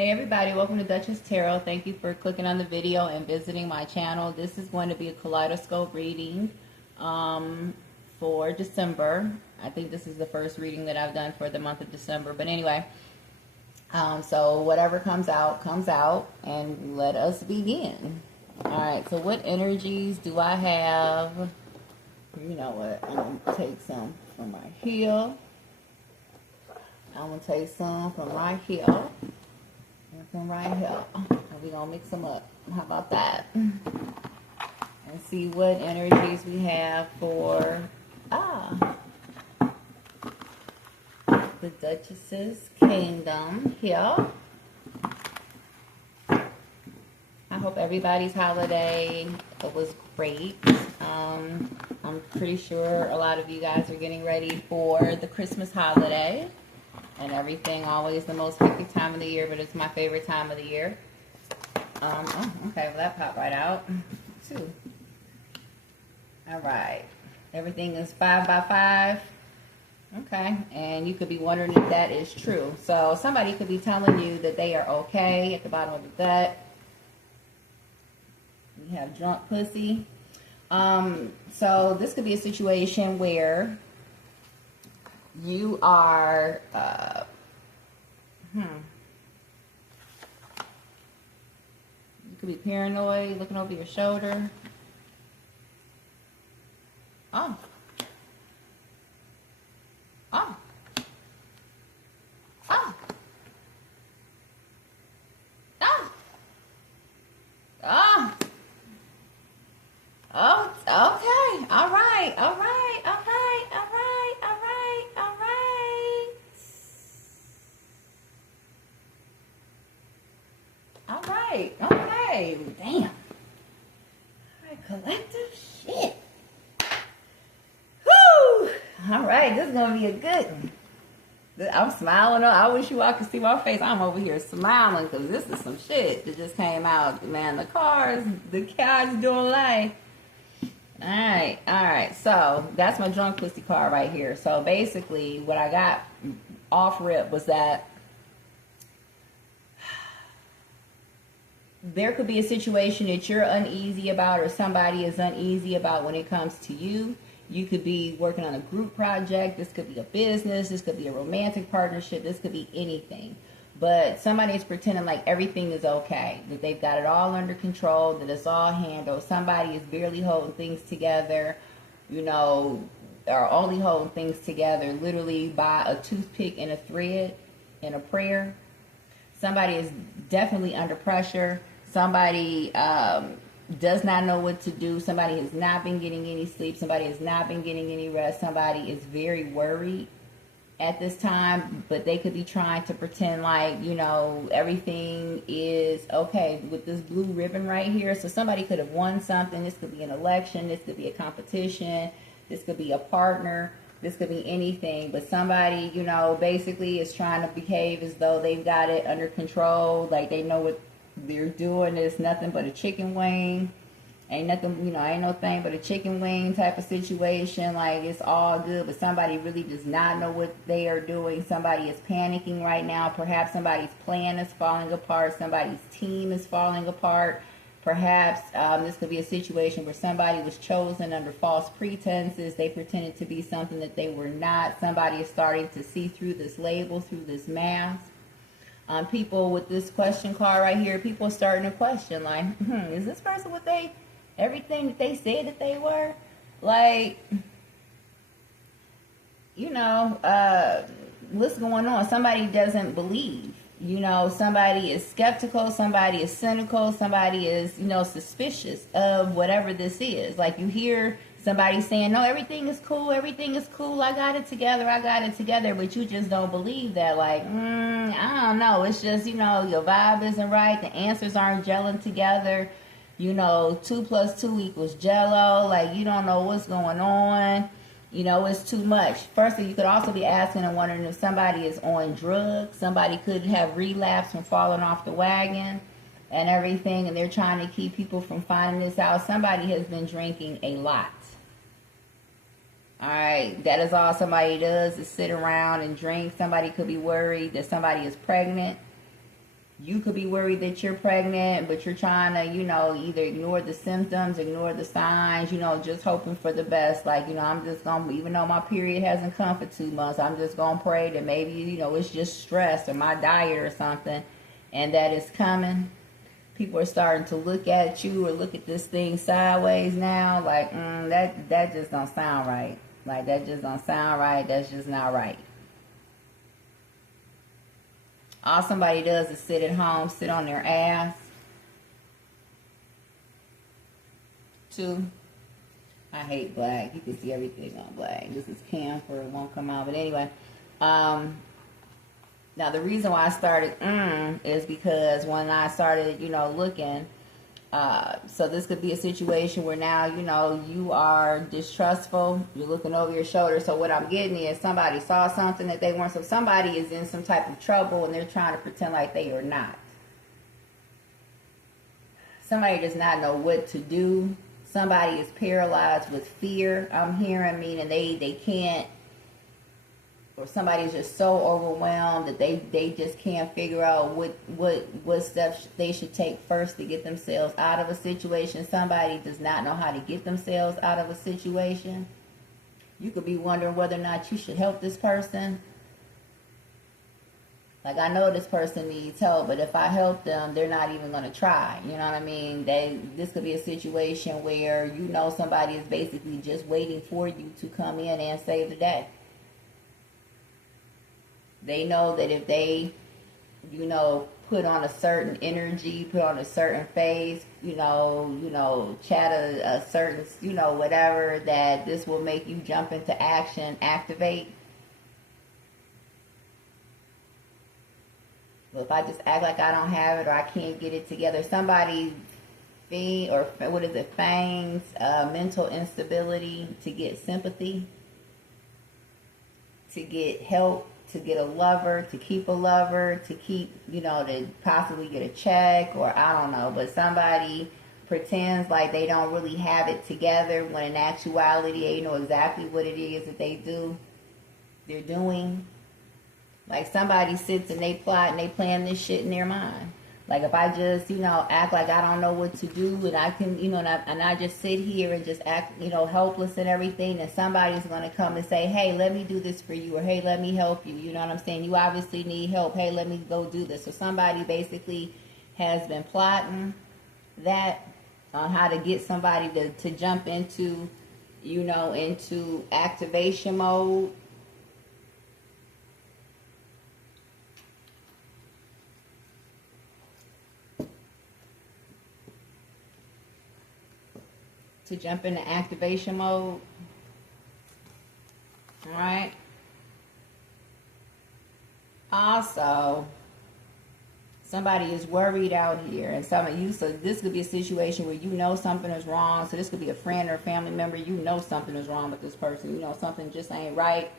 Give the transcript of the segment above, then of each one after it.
Hey everybody, welcome to Duchess Tarot. Thank you for clicking on the video and visiting my channel. This is going to be a kaleidoscope reading for December. I think this is the first reading that I've done for the month of December. But anyway, so whatever comes out, and let us begin. Alright, so what energies do I have? You know what, I'm going to take some from right here. I'm going to take some from right here. From right here. We're going to mix them up. How about that? And see what energies we have for the Duchess's Kingdom here. I hope everybody's holiday was great. I'm pretty sure a lot of you guys are getting ready for the Christmas holiday. And everything, always the most hectic time of the year, but it's my favorite time of the year. Oh, okay, well that popped right out, too. All right, everything is 5 by 5. Okay, and you could be wondering if that is true. So somebody could be telling you that they are okay at the bottom of the gut. We have drunk pussy. So this could be a situation where you are, you could be paranoid, looking over your shoulder. Oh. Oh. Oh. Oh. Oh. Oh, okay. All right. All right. All right. All right. All right. All right. All right. Okay. Damn. All right. Collective shit. Whew. All right. This is going to be a good one. I'm smiling. I wish you all could see my face. I'm over here smiling because this is some shit that just came out. Man, the cars doing life. Alright, so that's my drunk pussy card right here. So basically what I got off rip was that there could be a situation that you're uneasy about or somebody is uneasy about when it comes to you. You could be working on a group project. This could be a business. This could be a romantic partnership. This could be anything. But somebody is pretending like everything is okay, that they've got it all under control, that it's all handled. Somebody is barely holding things together, you know, or only holding things together literally by a toothpick and a thread and a prayer. Somebody is definitely under pressure. Somebody does not know what to do. Somebody has not been getting any sleep. Somebody has not been getting any rest. Somebody is very worried at this time, but they could be trying to pretend like, you know, everything is okay with this blue ribbon right here. So somebody could have won something. This could be an election. This could be a competition. This could be a partner. This could be anything. But somebody, you know, basically is trying to behave as though they've got it under control. Like they know what they're doing. It's nothing but a chicken wing. Ain't nothing, you know, ain't no thing but a chicken wing type of situation. Like, it's all good, but somebody really does not know what they are doing. Somebody is panicking right now. Perhaps somebody's plan is falling apart. Somebody's team is falling apart. Perhaps this could be a situation where somebody was chosen under false pretenses. They pretended to be something that they were not. Somebody is starting to see through this label, through this mask. People with this question card right here, people are starting to question, like, is this person what they... everything that they said that they were? Like, you know, what's going on? Somebody doesn't believe. You know, somebody is skeptical. Somebody is cynical. Somebody is, you know, suspicious of whatever this is. Like, you hear somebody saying, no, everything is cool. Everything is cool. I got it together. I got it together. But you just don't believe that. Like, I don't know. It's just, you know, your vibe isn't right. The answers aren't gelling together. You know, 2 + 2 = Jello. Like, you don't know what's going on. You know, it's too much. Firstly, you could also be asking and wondering if somebody is on drugs. Somebody could have relapsed from falling off the wagon and everything, and they're trying to keep people from finding this out. Somebody has been drinking a lot. All right, that is all somebody does, is sit around and drink. Somebody could be worried that somebody is pregnant. You could be worried that you're pregnant, but you're trying to, either ignore the symptoms, ignore the signs, just hoping for the best. Like, I'm just going to, even though my period hasn't come for 2 months, I'm just going to pray that maybe, it's just stress or my diet or something, and that it's coming. People are starting to look at you or look at this thing sideways now. Like, that just don't sound right. Like, that just don't sound right. That's just not right. All somebody does is sit at home, sit on their ass. 2, I hate black. You can see everything on black. This is camphor. It won't come out. But anyway, now the reason why I started is because when I started, looking, so this could be a situation where now, you are distrustful. You're looking over your shoulder. So what I'm getting is somebody saw something that they weren't. So somebody is in some type of trouble and they're trying to pretend like they are not. Somebody does not know what to do. Somebody is paralyzed with fear. I'm hearing, meaning they can't, or somebody is just so overwhelmed that they just can't figure out what steps they should take first to get themselves out of a situation. Somebody does not know how to get themselves out of a situation. You could be wondering whether or not you should help this person. Like, I know this person needs help, but if I help them, they're not even going to try. You know what I mean? This could be a situation where somebody is basically just waiting for you to come in and save the day. They know that if they, put on a certain energy, put on a certain face, chat a certain, whatever, that this will make you jump into action, activate. But if I just act like I don't have it or I can't get it together, somebody feigns mental instability to get sympathy, to get help, to get a lover, to keep a lover, to keep, to possibly get a check, or I don't know, but somebody pretends like they don't really have it together when in actuality they know exactly what it is that they're doing. Like, somebody sits and they plot and they plan this shit in their mind. Like, if I just, act like I don't know what to do, and I can, and I just sit here and just act, helpless and everything, and somebody's going to come and say, hey, let me do this for you, or hey, let me help you. You know what I'm saying? You obviously need help. Hey, let me go do this. So somebody basically has been plotting that on how to get somebody to jump into, into activation mode. To jump into activation mode. All right. Also, somebody is worried out here, and some of you. So this could be a situation where something is wrong. So this could be a friend or a family member. Something is wrong with this person. Something just ain't right.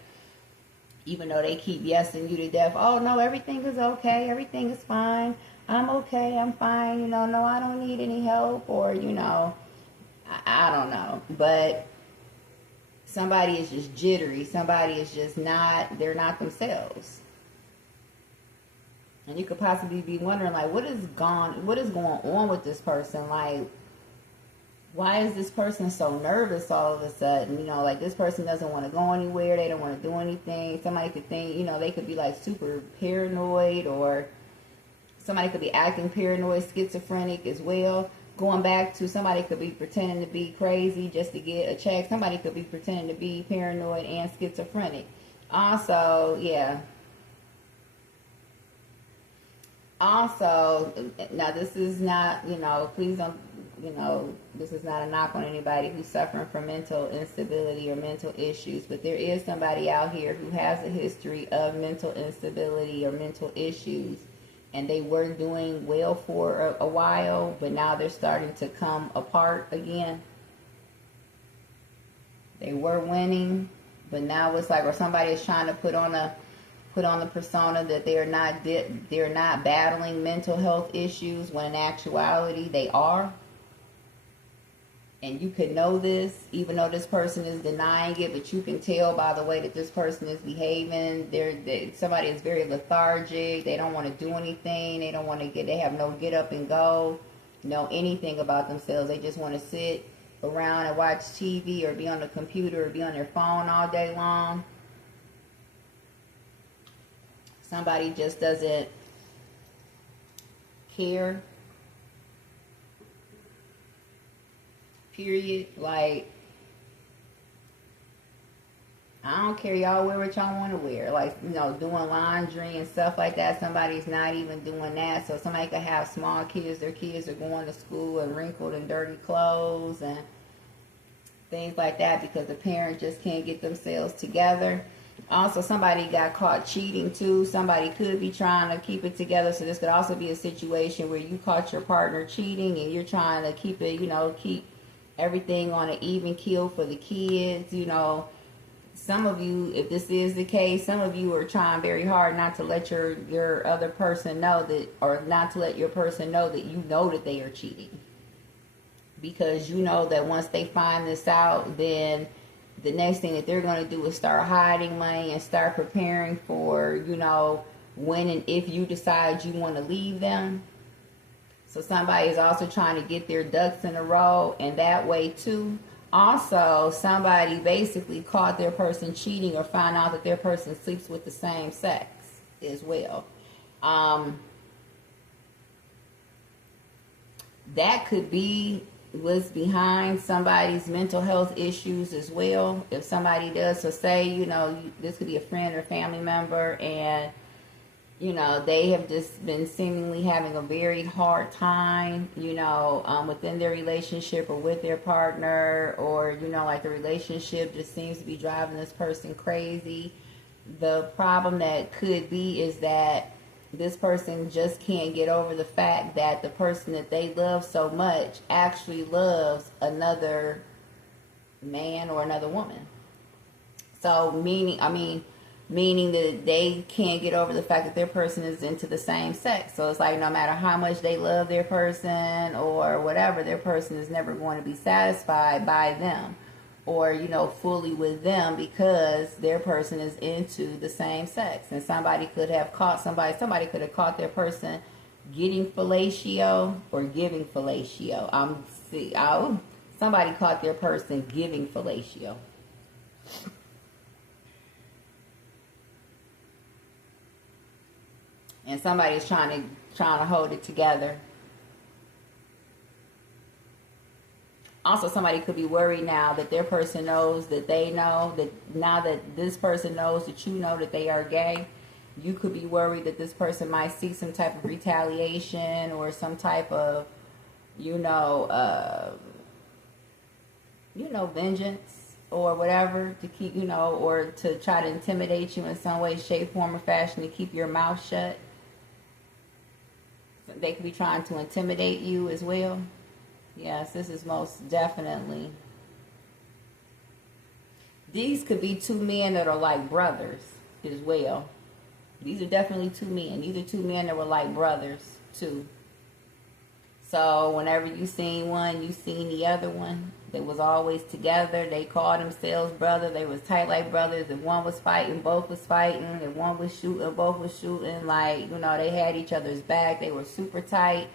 Even though they keep yesing you to death. Oh no, everything is okay. Everything is fine. I'm okay. I'm fine. No, I don't need any help. Or I don't know, but somebody is just jittery. Somebody is just they're not themselves. And you could possibly be wondering, like, what is going on with this person? Like, why is this person so nervous all of a sudden? Like, this person doesn't want to go anywhere. They don't want to do anything. Somebody could think, they could be like super paranoid, or somebody could be acting paranoid, schizophrenic as well. Going back to, somebody could be pretending to be crazy just to get a check. Somebody could be pretending to be paranoid and schizophrenic. Also, yeah. Also, now this is not, please don't, this is not a knock on anybody who's suffering from mental instability or mental issues, but there is somebody out here who has a history of mental instability or mental issues. And they were doing well for a while, but now they're starting to come apart again. They were winning, but now it's like, or somebody is trying to put on the persona that they're not battling mental health issues, when in actuality they are. and you can know this, even though this person is denying it, but you can tell by the way that this person is behaving. Somebody is very lethargic. They don't want to do anything. They don't want to they have no get up and go, know anything about themselves. They just want to sit around and watch TV or be on the computer or be on their phone all day long. Somebody just doesn't care. Period. Like, I don't care, y'all wear what y'all want to wear. Like, doing laundry and stuff like that. Somebody's not even doing that. So somebody could have small kids. Their kids are going to school in wrinkled and dirty clothes and things like that because the parent just can't get themselves together. Also, somebody got caught cheating too. Somebody could be trying to keep it together. So this could also be a situation where you caught your partner cheating and you're trying to keep it, keep everything on an even keel for the kids. Some of you, if this is the case, some of you are trying very hard not to let your other person know that, or not to let your person know that you know that they are cheating. Because you know that once they find this out, then the next thing that they're going to do is start hiding money and start preparing for, when and if you decide you want to leave them. So somebody is also trying to get their ducks in a row, and that way too. Also, somebody basically caught their person cheating or found out that their person sleeps with the same sex as well. That could be what's behind somebody's mental health issues as well. If somebody does, so say, this could be a friend or family member, and they have just been seemingly having a very hard time, within their relationship or with their partner, or, like the relationship just seems to be driving this person crazy. The problem that could be is that this person just can't get over the fact that the person that they love so much actually loves another man or another woman. So meaning that they can't get over the fact that their person is into the same sex. So it's like no matter how much they love their person or whatever, their person is never going to be satisfied by them or, fully with them because their person is into the same sex. And somebody could have caught somebody could have caught their person getting fellatio or giving fellatio. Somebody caught their person giving fellatio. And somebody's trying to hold it together. Also, somebody could be worried now that their person knows that they know that now that this person knows that you know that they are gay. You could be worried that this person might seek some type of retaliation or some type of, vengeance or whatever to keep, or to try to intimidate you in some way, shape, form, or fashion to keep your mouth shut. They could be trying to intimidate you as well. Yes, this is most definitely. These could be two men that are like brothers as well. These are definitely two men. These are two men that were like brothers too. So whenever you seen one, you seen the other one. They was always together. They called themselves brother. They was tight like brothers. If one was fighting, both was fighting. If one was shooting, both was shooting. Like, they had each other's back. They were super tight.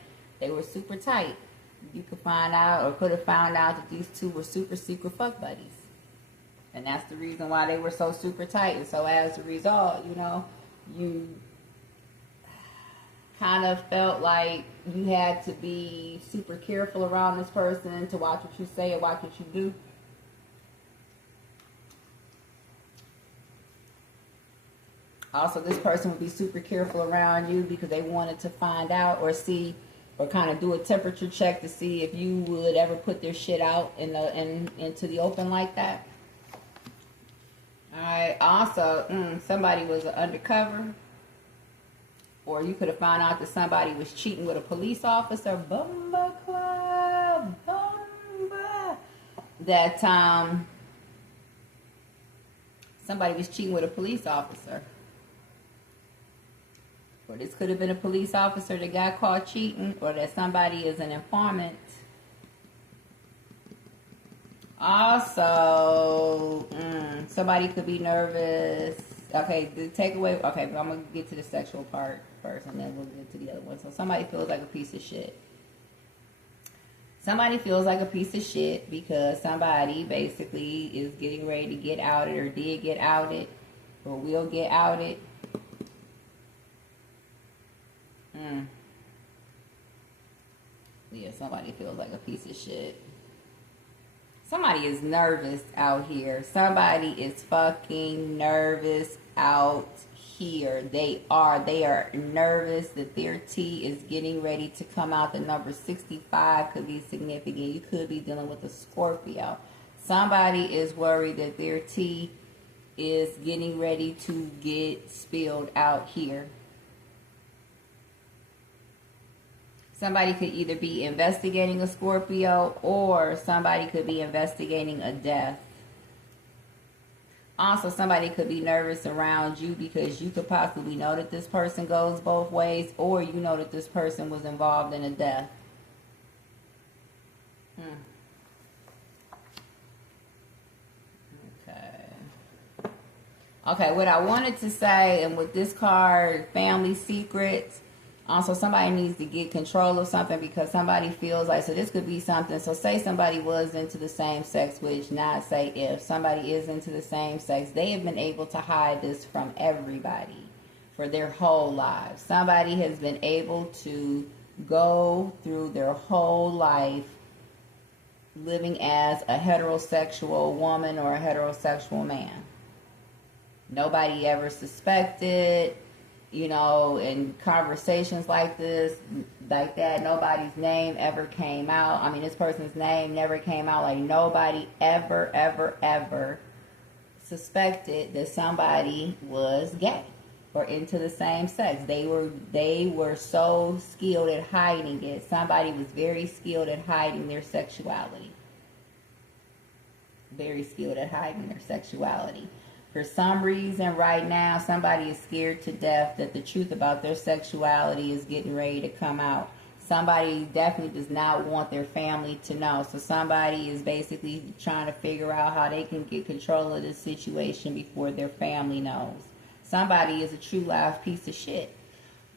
You could find out or could have found out that these two were super secret fuck buddies. And that's the reason why they were so super tight. And so as a result, you kind of felt like you had to be super careful around this person, to watch what you say and watch what you do. Also, this person would be super careful around you because they wanted to find out or see or kind of do a temperature check to see if you would ever put their shit out into the open like that. All right. Also, somebody was undercover. Or you could have found out that somebody was cheating with a police officer. Bumba club. Bumba. That somebody was cheating with a police officer. Or this could have been a police officer that got caught cheating. Or that somebody is an informant. Also, somebody could be nervous. Okay, the takeaway. Okay, but I'm gonna get to the sexual part first, and then we'll get to the other one. So somebody feels like a piece of shit. Somebody feels like a piece of shit because somebody basically is getting ready to get outed, or did get outed, or will get outed. Yeah, somebody feels like a piece of shit. Somebody is nervous out here. Somebody is fucking nervous out here. They are nervous that their T is getting ready to come out. The number 65 could be significant. You could be dealing with a Scorpio. Somebody is worried that their T is getting ready to get spilled out here. Somebody could either be investigating a Scorpio, or somebody could be investigating a death. Also, somebody could be nervous around you because you could possibly know that this person goes both ways, or you know that this person was involved in a death. Okay, what I wanted to say, and with this card, family secrets, also somebody needs to get control of something because somebody feels like, so this could be something, so say somebody was into the same sex, which not say if, somebody is into the same sex, they have been able to hide this from everybody for their whole lives. Somebody has been able to go through their whole life living as a heterosexual woman or a heterosexual man. Nobody ever suspected, you know, in conversations like this, like that, nobody's name ever came out. I mean, this person's name never came out. Like, nobody ever suspected that somebody was gay or into the same sex. They were so skilled at hiding it. Somebody was very skilled at hiding their sexuality. Very skilled at hiding their sexuality. For some reason right now, somebody is scared to death that the truth about their sexuality is getting ready to come out. Somebody definitely does not want their family to know. So somebody is basically trying to figure out how they can get control of this situation before their family knows. Somebody is a true live piece of shit.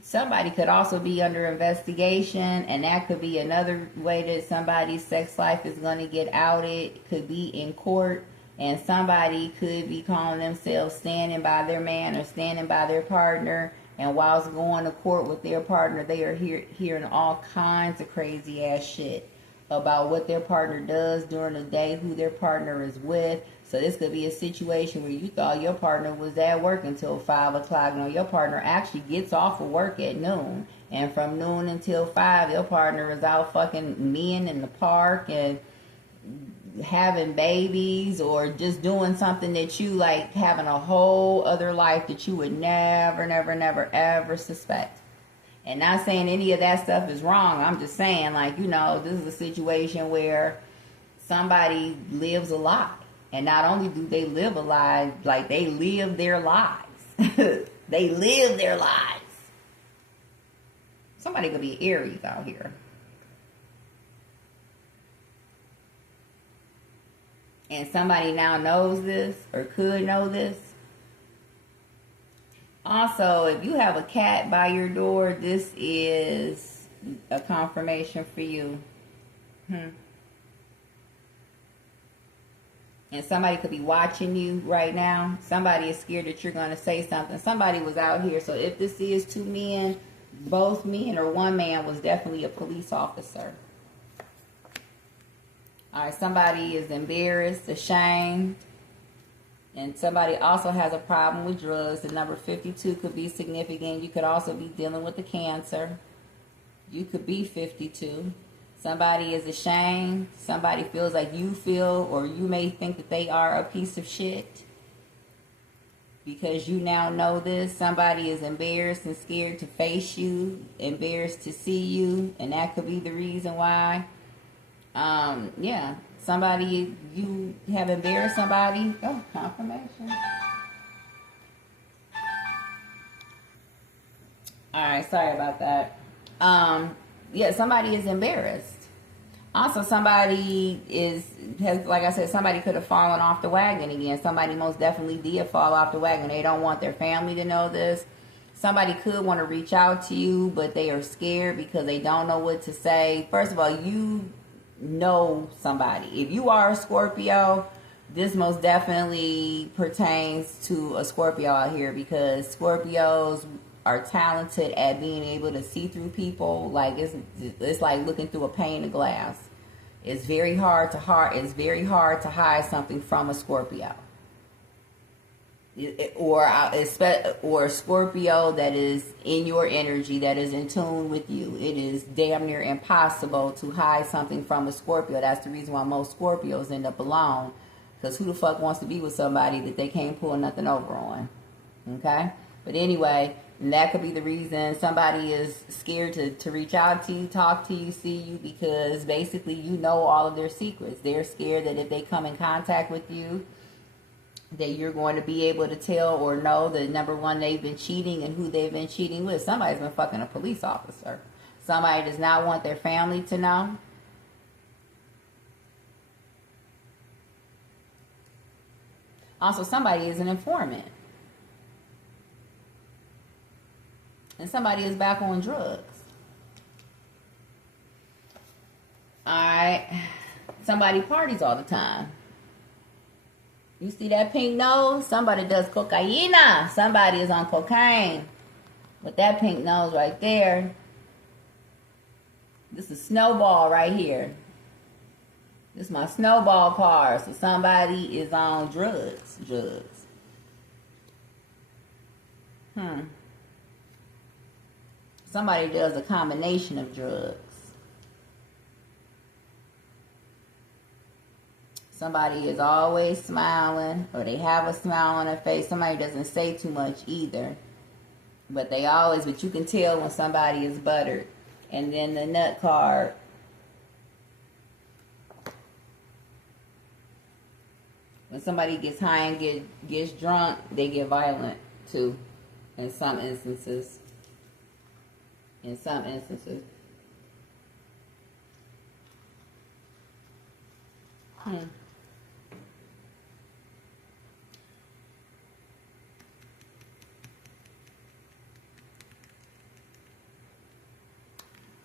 Somebody could also be under investigation, and that could be another way that somebody's sex life is going to get outed. Could be in court. And somebody could be calling themselves standing by their man or standing by their partner. And whilst going to court with their partner, they are hearing all kinds of crazy ass shit about what their partner does during the day, who their partner is with. So this could be a situation where you thought your partner was at work until 5 o'clock. No, your partner actually gets off of work at noon. And from noon until 5, your partner is out fucking men in the park and having babies, or just doing something that you like, having a whole other life that you would never ever suspect. And not saying any of that stuff is wrong. I'm just saying, like, you know, this is a situation where somebody lives a lie. And not only do they live a lie, like, they live their lives. They live their lives. Somebody could be Aries out here. And somebody now knows this, or could know this. Also, if you have a cat by your door, this is a confirmation for you. And somebody could be watching you right now. Somebody is scared that you're going to say something. Somebody was out here. So if this is two men, both men or one man was definitely a police officer. All right, somebody is embarrassed, ashamed, and somebody also has a problem with drugs. The number 52 could be significant. You could also be dealing with the cancer. You could be 52. Somebody is ashamed. Somebody feels like you feel, or you may think that they are a piece of shit because you now know this. Somebody is embarrassed and scared to face you, embarrassed to see you, and that could be the reason why. Yeah, somebody, you have embarrassed somebody. Oh, confirmation. All right, sorry about that. Yeah, somebody is embarrassed. Also, somebody has, like I said, somebody could have fallen off the wagon again. Somebody most definitely did fall off the wagon. They don't want their family to know this. Somebody could want to reach out to you, but they are scared because they don't know what to say. First of all, you know somebody. If you are a Scorpio, this most definitely pertains to a Scorpio out here, because Scorpios are talented at being able to see through people. Like it's like looking through a pane of glass. It's very hard to hide something from a Scorpio. Or a Scorpio that is in your energy, that is in tune with you. It is damn near impossible to hide something from a Scorpio. That's the reason why most Scorpios end up alone, because who the fuck wants to be with somebody that they can't pull nothing over on? Okay? But anyway, that could be the reason somebody is scared to reach out to you, talk to you, see you, because basically you know all of their secrets. They're scared that if they come in contact with you, that you're going to be able to tell or know that, number one, they've been cheating and who they've been cheating with. Somebody's been fucking a police officer. Somebody does not want their family to know. Also, somebody is an informant. And somebody is back on drugs. Alright. Somebody parties all the time. You see that pink nose? Somebody does cocaine. Somebody is on cocaine. With that pink nose right there. This is Snowball right here. This is my Snowball card. So somebody is on drugs. Somebody does a combination of drugs. Somebody is always smiling, or they have a smile on their face. Somebody doesn't say too much either. But you can tell when somebody is buttered. And then the nut card. When somebody gets high and gets drunk, they get violent too. In some instances.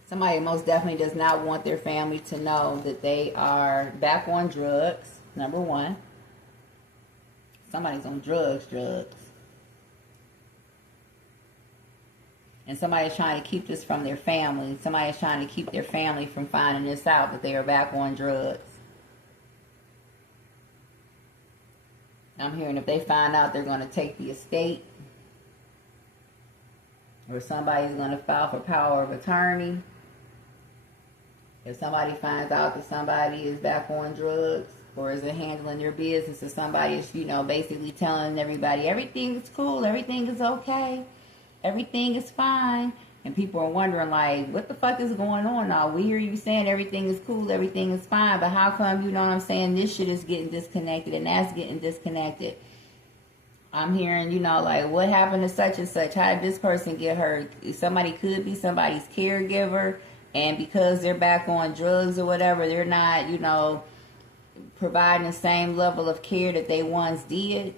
Somebody most definitely does not want their family to know that they are back on drugs, number one. Somebody's on drugs. And somebody's trying to keep this from their family. Somebody's trying to keep their family from finding this out, that they are back on drugs. I'm hearing if they find out, they're going to take the estate. Or somebody's going to file for power of attorney. If somebody finds out that somebody is back on drugs or isn't handling their business, or somebody is, basically telling everybody everything is cool, everything is okay, everything is fine, and people are wondering, like, what the fuck is going on now? We hear you saying everything is cool, everything is fine, but how come, this shit is getting disconnected and that's getting disconnected? I'm hearing, like, what happened to such and such? How did this person get hurt? Somebody could be somebody's caregiver, and because they're back on drugs or whatever, they're not, providing the same level of care that they once did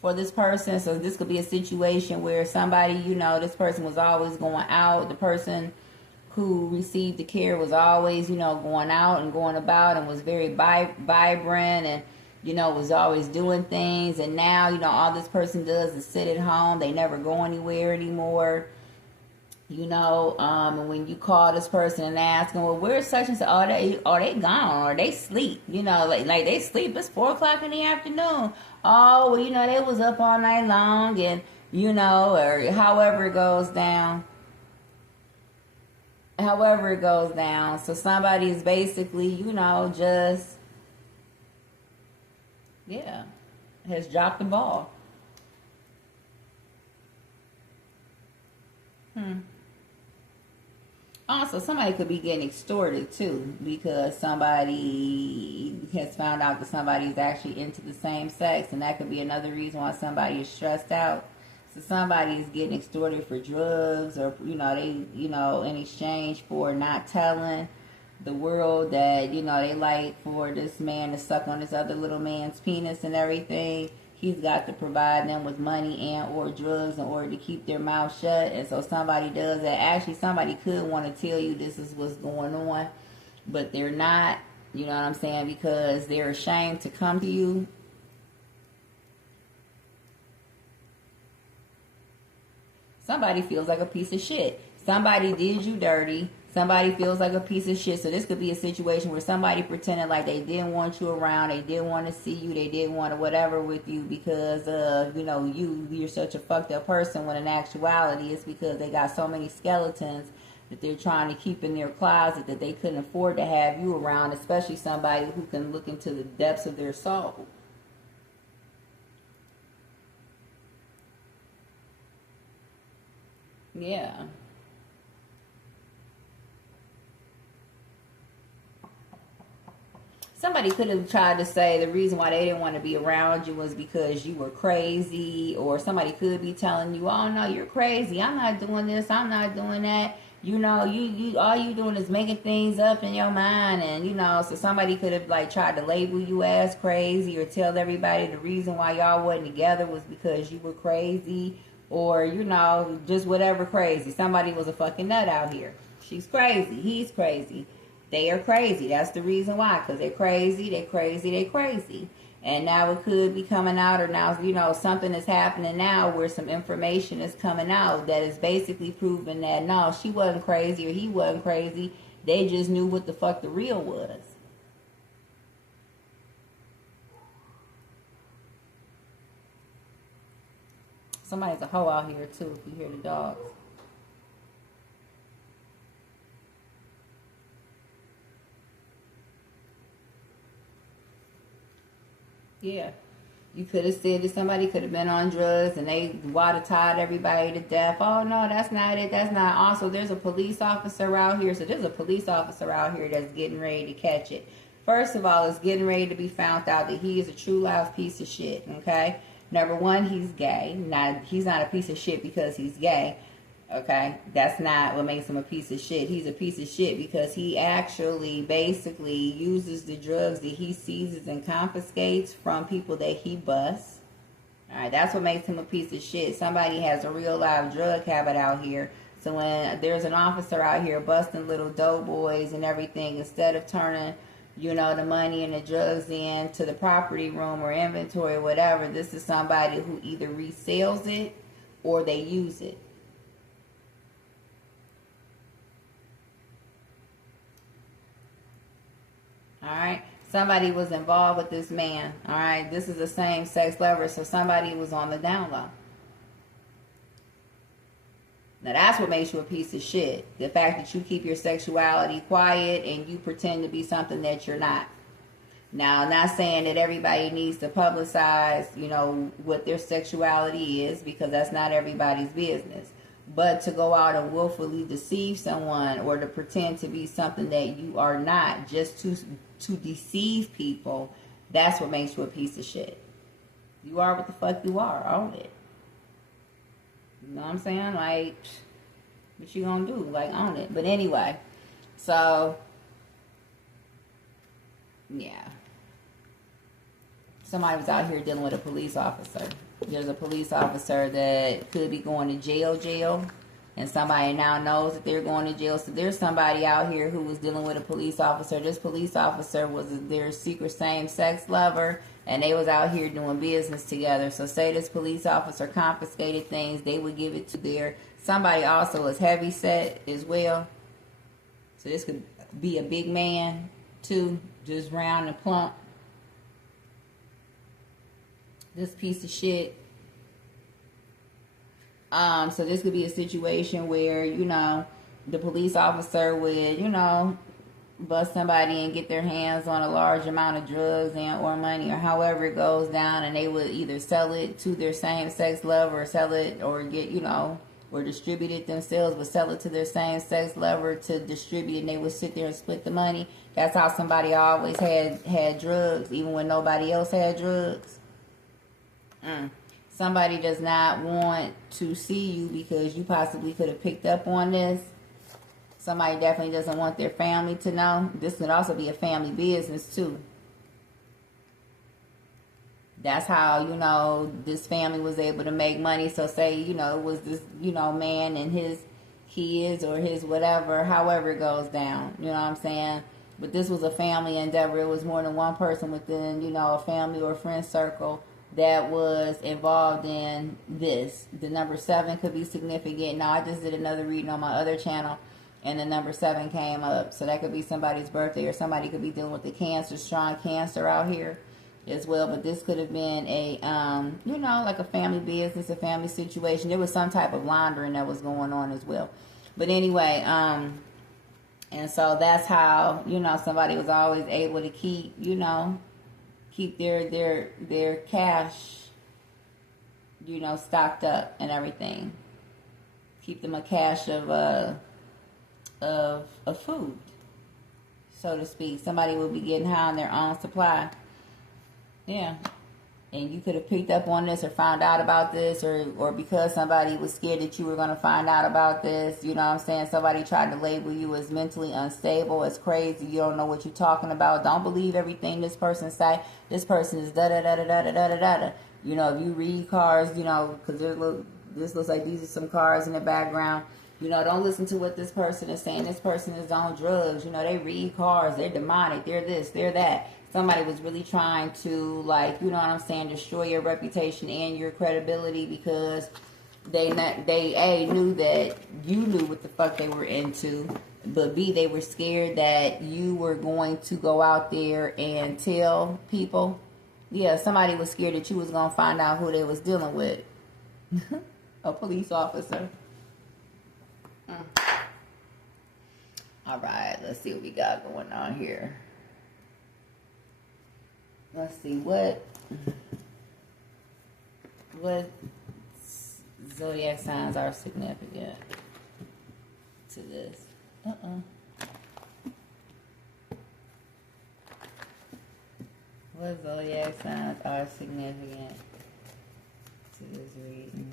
for this person. So this could be a situation where somebody, this person was always going out. The person who received the care was always, going out and going about and was very vibrant and, was always doing things. And now, all this person does is sit at home. They never go anywhere anymore. And when you call this person and ask them, well, where's such and such? Are they gone? Or they sleep? Like they sleep. It's 4:00 in the afternoon. Oh, well, they was up all night long, and or however it goes down. So somebody is basically, just has dropped the ball. Also, somebody could be getting extorted too, because somebody has found out that somebody is actually into the same sex, and that could be another reason why somebody is stressed out. So somebody is getting extorted for drugs, or in exchange for not telling the world that they like for this man to suck on this other little man's penis and everything. He's got to provide them with money and or drugs in order to keep their mouth shut. And so somebody does that. Actually, somebody could want to tell you this is what's going on, but they're not. You know what I'm saying? Because they're ashamed to come to you. Somebody feels like a piece of shit. Somebody did you dirty. Somebody feels like a piece of shit. So this could be a situation where somebody pretended like they didn't want you around. They didn't want to see you. They didn't want to whatever with you because of, you're such a fucked up person, when in actuality it's because they got so many skeletons that they're trying to keep in their closet that they couldn't afford to have you around, especially somebody who can look into the depths of their soul. Yeah. Somebody could have tried to say the reason why they didn't want to be around you was because you were crazy, or somebody could be telling you, oh no, you're crazy, I'm not doing this, I'm not doing that. You all you doing is making things up in your mind, and so somebody could have like tried to label you as crazy, or tell everybody the reason why y'all wasn't together was because you were crazy, or just whatever crazy. Somebody was a fucking nut out here. She's crazy, he's crazy. They are crazy. That's the reason why. Because they're crazy, they're crazy, they're crazy. And now it could be coming out, or now, something is happening now where some information is coming out that is basically proving that, no, she wasn't crazy or he wasn't crazy. They just knew what the fuck the real was. Somebody's a hoe out here, too, if you hear the dogs. Yeah. You could have said that somebody could have been on drugs and they water tied everybody to death. Oh, no, that's not it. That's not. Also, there's a police officer out here. So there's a police officer out here that's getting ready to catch it. First of all, it's getting ready to be found out that he is a true life piece of shit, okay? Number one, he's gay. He's not a piece of shit because he's gay. Okay, that's not what makes him a piece of shit. He's a piece of shit because he actually basically uses the drugs that he seizes and confiscates from people that he busts. All right, that's what makes him a piece of shit. Somebody has a real live drug habit out here. So when there's an officer out here busting little doughboys and everything, instead of turning, the money and the drugs in to the property room or inventory or whatever, this is somebody who either resells it or they use it. All right. Somebody was involved with this man. All right. This is a same-sex lover, so somebody was on the down low. Now, that's what makes you a piece of shit. The fact that you keep your sexuality quiet and you pretend to be something that you're not. Now, I'm not saying that everybody needs to publicize, what their sexuality is, because that's not everybody's business. But to go out and willfully deceive someone or to pretend to be something that you are not just to deceive people, that's what makes you a piece of shit. You are what the fuck you are. Own it. You know what I'm saying? Like, what you gonna do? Like, own it. But anyway, so, yeah. Somebody was out here dealing with a police officer. There's a police officer that could be going to jail, and somebody now knows that they're going to jail. So there's somebody out here who was dealing with a police officer. This police officer was their secret same-sex lover, and they was out here doing business together. So say this police officer confiscated things, they would give it to their somebody also is heavy set as well. So this could be a big man too, just round and plump. This piece of shit. So this could be a situation where, the police officer would, bust somebody and get their hands on a large amount of drugs and or money or however it goes down, and they would either sell it to their same-sex lover or sell it or get, or distribute it themselves, but sell it to their same-sex lover to distribute, and they would sit there and split the money. That's how somebody always had drugs, even when nobody else had drugs. Somebody does not want to see you because you possibly could have picked up on this. Somebody definitely doesn't want their family to know. This could also be a family business too. That's how, this family was able to make money. So say, it was this, man and his kids or his whatever, however it goes down. You know what I'm saying? But this was a family endeavor. It was more than one person within, a family or friend circle that was involved in this. The number 7 could be significant. Now, I just did another reading on my other channel, and the number 7 came up. So that could be somebody's birthday, or somebody could be dealing with the cancer, strong cancer out here as well. But this could have been a, like a family business, a family situation. There was some type of laundering that was going on as well. But anyway, and so that's how, somebody was always able to keep, keep their cash, stocked up and everything. Keep them a cache of food, so to speak. Somebody will be getting high on their own supply. Yeah. And you could have picked up on this or found out about this, or because somebody was scared that you were going to find out about this, you know what I'm saying? Somebody tried to label you as mentally unstable, as crazy, you don't know what you're talking about. Don't believe everything this person say. This person is da-da-da-da-da-da-da-da-da. If you read cards, because this looks like these are some cards in the background. Don't listen to what this person is saying. This person is on drugs. They read cards. They're demonic. They're this. They're that. Somebody was really trying to, destroy your reputation and your credibility because they knew that you knew what the fuck they were into, but B, they were scared that you were going to go out there and tell people. Yeah, somebody was scared that you was going to find out who they was dealing with. A police officer. All right, let's see what we got going on here. Let's see what zodiac signs are significant to this. What zodiac signs are significant to this reading?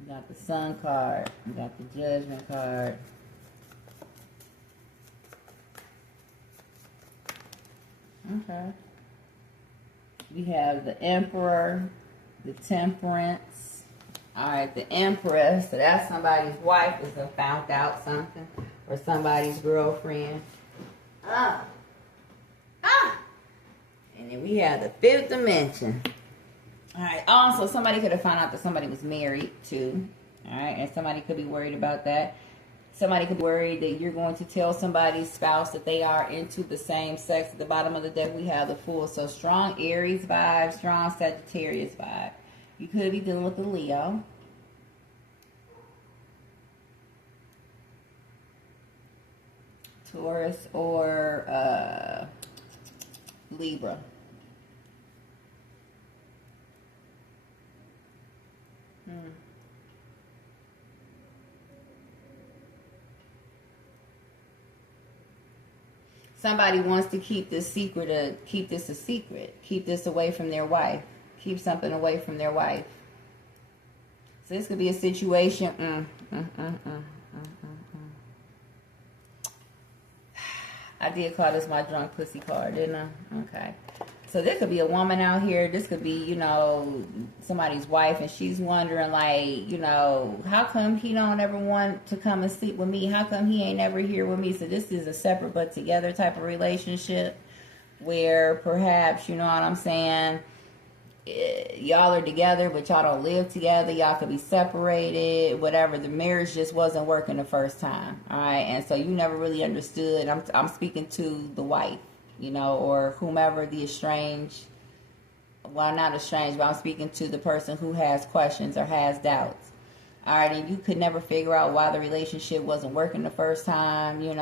We got the Sun card. We got the Judgment card. Okay. We have the Emperor, the Temperance. Alright, the Empress. So that's somebody's wife that's found out something. Or somebody's girlfriend. And then we have the Fifth Dimension. Alright, also somebody could have found out that somebody was married too. Alright, and somebody could be worried about that. Somebody could be worried that you're going to tell somebody's spouse that they are into the same sex. At the bottom of the deck, we have the Fool. So strong Aries vibe, strong Sagittarius vibe. You could be dealing with the Leo. Taurus or Libra. Somebody wants to keep this secret, keep this a secret. Keep this away from their wife. Keep something away from their wife. So this could be a situation. I did call this my drunk pussy card, didn't I? Okay. So there could be a woman out here. This could be, somebody's wife, and she's wondering, how come he don't ever want to come and sleep with me? How come he ain't ever here with me? So this is a separate but together type of relationship where perhaps, you know what I'm saying, y'all are together, but y'all don't live together. Y'all could be separated, whatever. The marriage just wasn't working the first time, all right? And so you never really understood. I'm speaking to the wife, or whomever the estranged, well, not estranged, but I'm speaking to the person who has questions or has doubts. All right, and you could never figure out why the relationship wasn't working the first time, you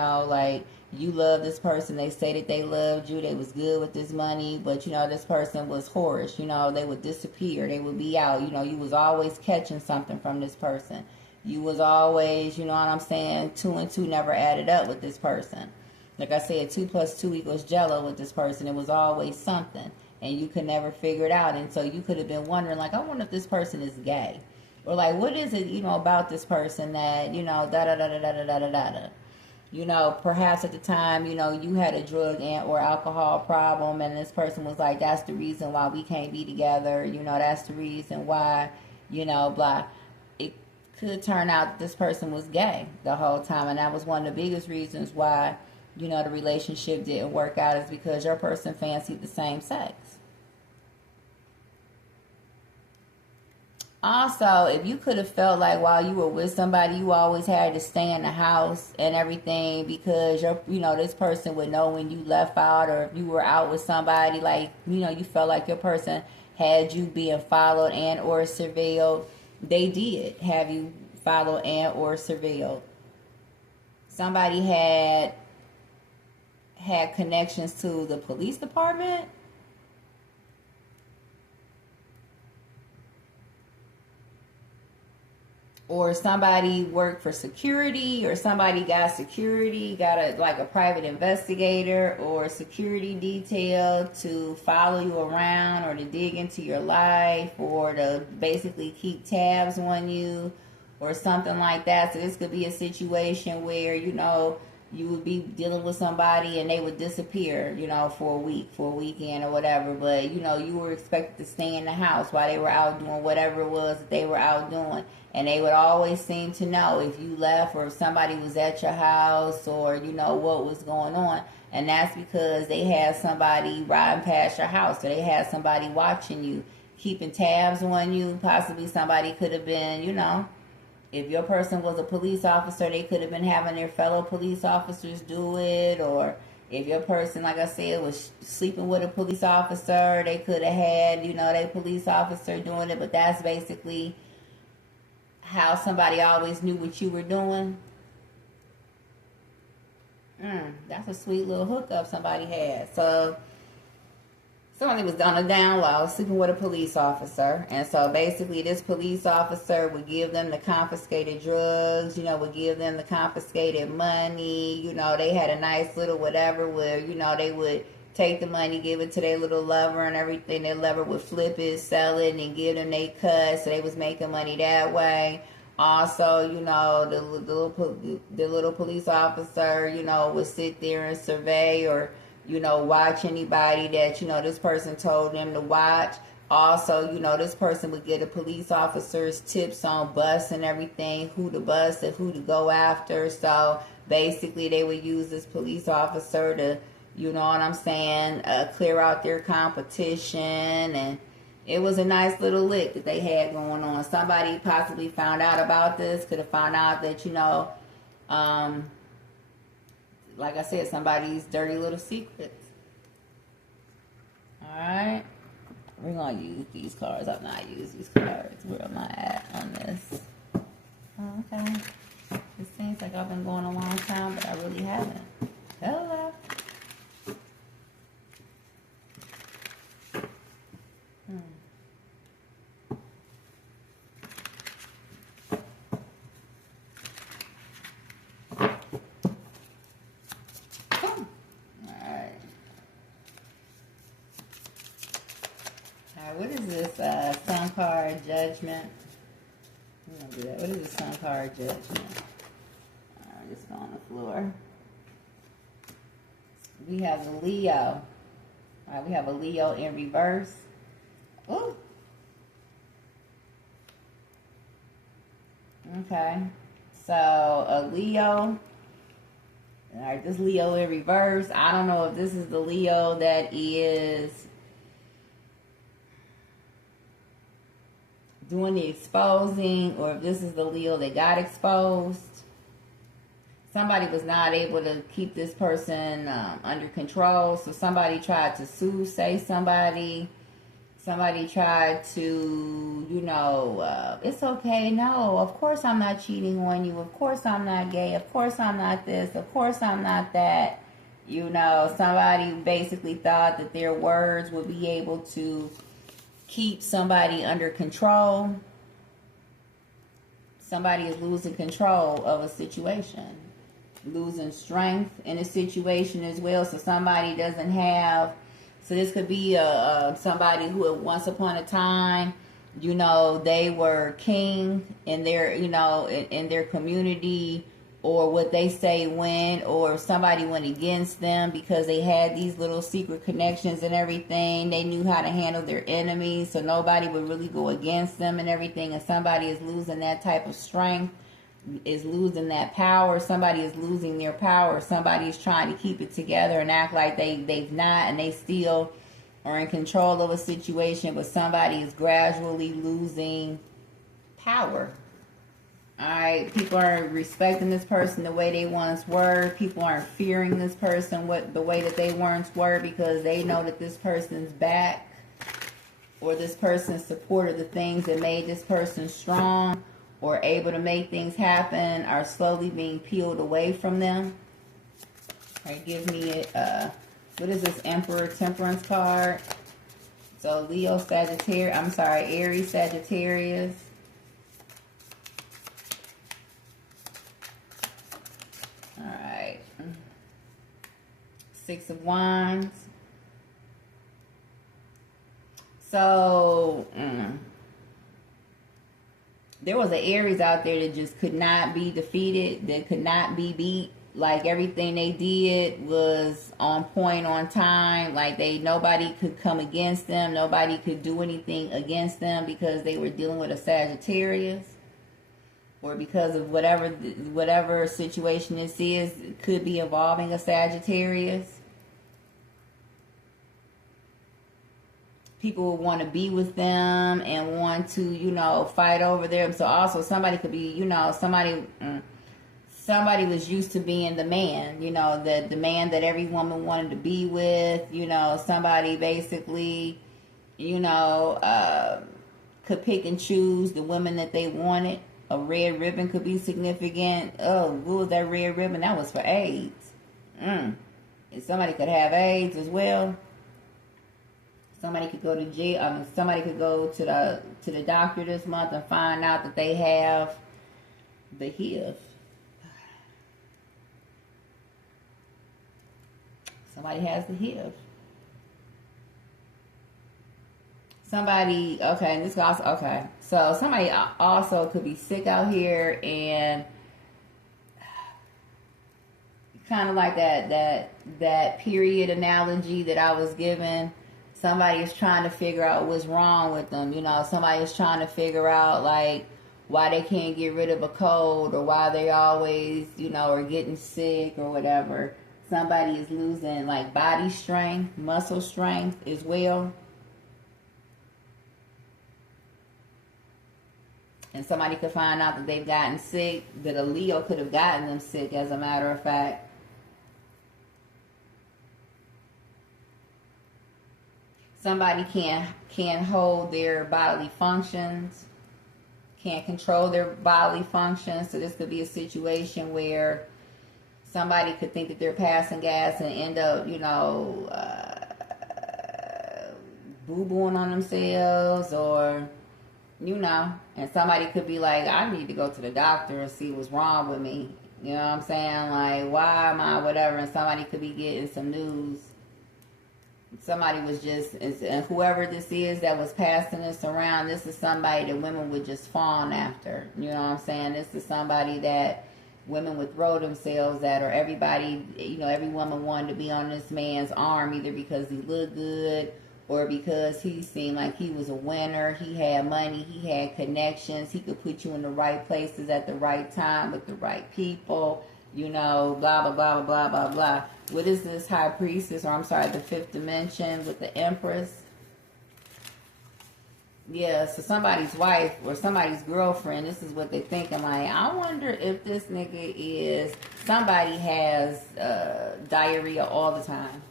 love this person, they stated they loved you, they was good with this money, but, this person was whorish, they would disappear, they would be out, you was always catching something from this person. You was always, 2 and 2 never added up with this person. Like I said, 2 + 2 = Jello with this person. It was always something. and you could never figure it out. And so you could have been wondering, like, I wonder if this person is gay. Or like, what is it, about this person that, da da da da da da da da da. Perhaps at the time, you had a drug and or alcohol problem, and this person was like, that's the reason why we can't be together. That's the reason why, blah. It could turn out that this person was gay the whole time, and that was one of the biggest reasons why, the relationship didn't work out, is because your person fancied the same sex. Also, if you could have felt like while you were with somebody, you always had to stay in the house and everything because this person would know when you left out, or if you were out with somebody, like, you felt like your person had you being followed and or surveilled. They did have you followed and or surveilled. Somebody had connections to the police department. Or somebody worked for security, or somebody got security, got a private investigator or security detail to follow you around, or to dig into your life, or to basically keep tabs on you, or something like that. So this could be a situation where, you would be dealing with somebody and they would disappear, for a week, for a weekend or whatever. But, you were expected to stay in the house while they were out doing whatever it was that they were out doing. And they would always seem to know if you left, or if somebody was at your house, or, what was going on. And that's because they had somebody riding past your house, or they had somebody watching you, keeping tabs on you. Possibly somebody could have been, if your person was a police officer, they could have been having their fellow police officers do it. Or if your person, like I said, was sleeping with a police officer, they could have had, their police officer doing it. But that's basically how somebody always knew what you were doing. That's a sweet little hookup somebody had. So somebody was on a down low, sleeping with a police officer. And so basically this police officer would give them the confiscated drugs, would give them the confiscated money. They had a nice little whatever where, they would take the money, give it to their little lover and everything. Their lover would flip it, sell it, and give them their cut. So they was making money that way. Also, the little police officer, would sit there and survey, or watch anybody that, this person told them to watch. Also, this person would get a police officer's tips on bus and everything, who to bus and who to go after. So basically they would use this police officer to, clear out their competition. And it was a nice little lick that they had going on. Somebody possibly found out about this, could have found out that, like I said, somebody's dirty little secrets. Alright. We're going to use these cards. I've not used these cards. Where am I at on this? Oh, okay. It seems like I've been going a long time, but I really haven't. Hello. What is this sun card judgment? I'm gonna do that. What is the sun card judgment? Just go on the floor. We have the Leo. All right, we have a Leo in reverse. Ooh. Okay. So a Leo. All right, this Leo in reverse. I don't know if this is the Leo that is doing the exposing, or if this is the Leo that got exposed. Somebody was not able to keep this person under control, so somebody tried to say somebody. Somebody tried to, it's okay. No, of course I'm not cheating on you. Of course I'm not gay. Of course I'm not this. Of course I'm not that. Somebody basically thought that their words would be able to keep somebody under control. Somebody is losing control of a situation, losing strength in a situation as well. So somebody So this could be somebody who at once upon a time, you know, they were king in their, you know, in their community, or what they say when, or somebody went against them because they had these little secret connections and everything. They knew how to handle their enemies, so nobody would really go against them and everything. And somebody is losing that type of strength, is losing that power. Somebody is losing their power. Somebody is trying to keep it together and act like they've not, and they still are in control of a situation, but somebody is gradually losing power. Alright, people aren't respecting this person the way they once were. People aren't fearing this person the way that they once were, because they know that this person's back, or this person supported the things that made this person strong or able to make things happen, are slowly being peeled away from them. Alright, give me what is this Emperor Temperance card? So Leo, Sagittarius, Aries, Sagittarius. Alright. Six of Wands. So, there was an Aries out there that just could not be defeated, that could not be beat. Like, everything they did was on point, on time. Like, nobody could come against them. Nobody could do anything against them because they were dealing with a Sagittarius. Or because of whatever situation this is, it could be involving a Sagittarius. People would want to be with them and want to, you know, fight over them. So also somebody could be, you know, somebody was used to being the man, you know, the man that every woman wanted to be with. You know, somebody basically, you know, could pick and choose the women that they wanted. A red ribbon could be significant. Oh, what was that red ribbon? That was for AIDS. And somebody could have AIDS as well. Somebody could go to jail. Somebody could go to the doctor this month and find out that they have the HIV. Somebody has the HIV. Somebody, okay, and this also, okay. So somebody also could be sick out here, and kind of like that period analogy that I was given. Somebody is trying to figure out what's wrong with them. You know, somebody is trying to figure out, like, why they can't get rid of a cold, or why they always, you know, are getting sick or whatever. Somebody is losing, like, body strength, muscle strength as well. And somebody could find out that they've gotten sick, that a Leo could have gotten them sick, as a matter of fact. Somebody can't hold their bodily functions, can't control their bodily functions. So this could be a situation where somebody could think that they're passing gas and end up, you know, boo-booing on themselves, or, you know, and somebody could be like, I need to go to the doctor and see what's wrong with me. You know what I'm saying? Like, why am I whatever? And somebody could be getting some news. Somebody was just, and whoever this is that was passing this around, this is somebody that women would just fawn after. You know what I'm saying? This is somebody that women would throw themselves at, or everybody, you know, every woman wanted to be on this man's arm, either because he looked good, or because he seemed like he was a winner, he had money, he had connections, he could put you in the right places at the right time with the right people, you know, blah, blah, blah, blah, blah, blah. What is this High Priestess, or I'm sorry, the fifth dimension with the Empress? Yeah, so somebody's wife or somebody's girlfriend, this is what they're thinking, like, I wonder if this nigga is, somebody has diarrhea all the time.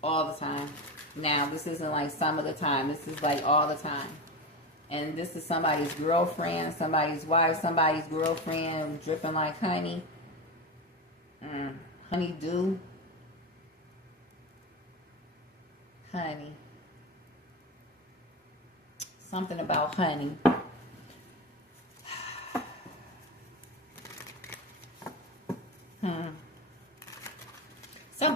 All the time. Now, this isn't like some of the time. This is like all the time. And this is somebody's girlfriend, somebody's wife, somebody's girlfriend, dripping like honey. Honeydew. Honey. Something about honey.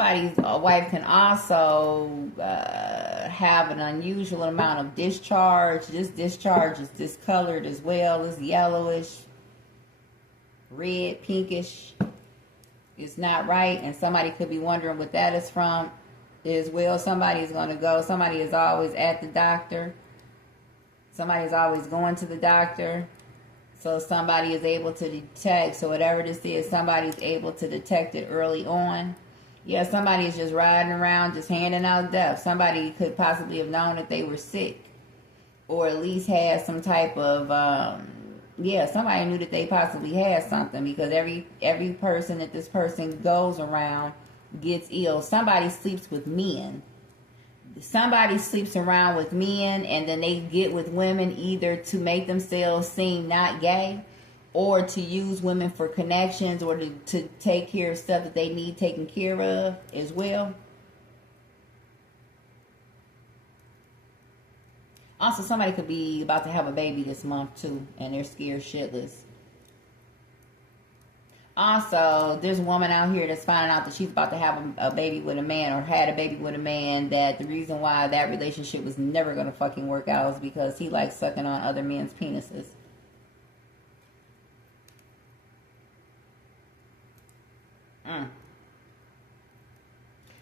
somebody's wife can also have an unusual amount of discharge. This discharge is discolored as well. It's yellowish, red, pinkish. It's not right, and somebody could be wondering what that is from as well. Somebody is going to go. Somebody is always at the doctor. Somebody is always going to the doctor. So somebody is able to detect. So whatever this is, somebody is able to detect it early on. Yeah, somebody is just riding around, just handing out death. Somebody could possibly have known that they were sick, or at least had some type of, somebody knew that they possibly had something, because every person that this person goes around gets ill. Somebody sleeps with men. Somebody sleeps around with men, and then they get with women either to make themselves seem not gay, or to use women for connections, or to take care of stuff that they need taken care of as well. Also, somebody could be about to have a baby this month too, and they're scared shitless. Also, there's a woman out here that's finding out that she's about to have a baby with a man, or had a baby with a man, that the reason why that relationship was never going to fucking work out is because he likes sucking on other men's penises.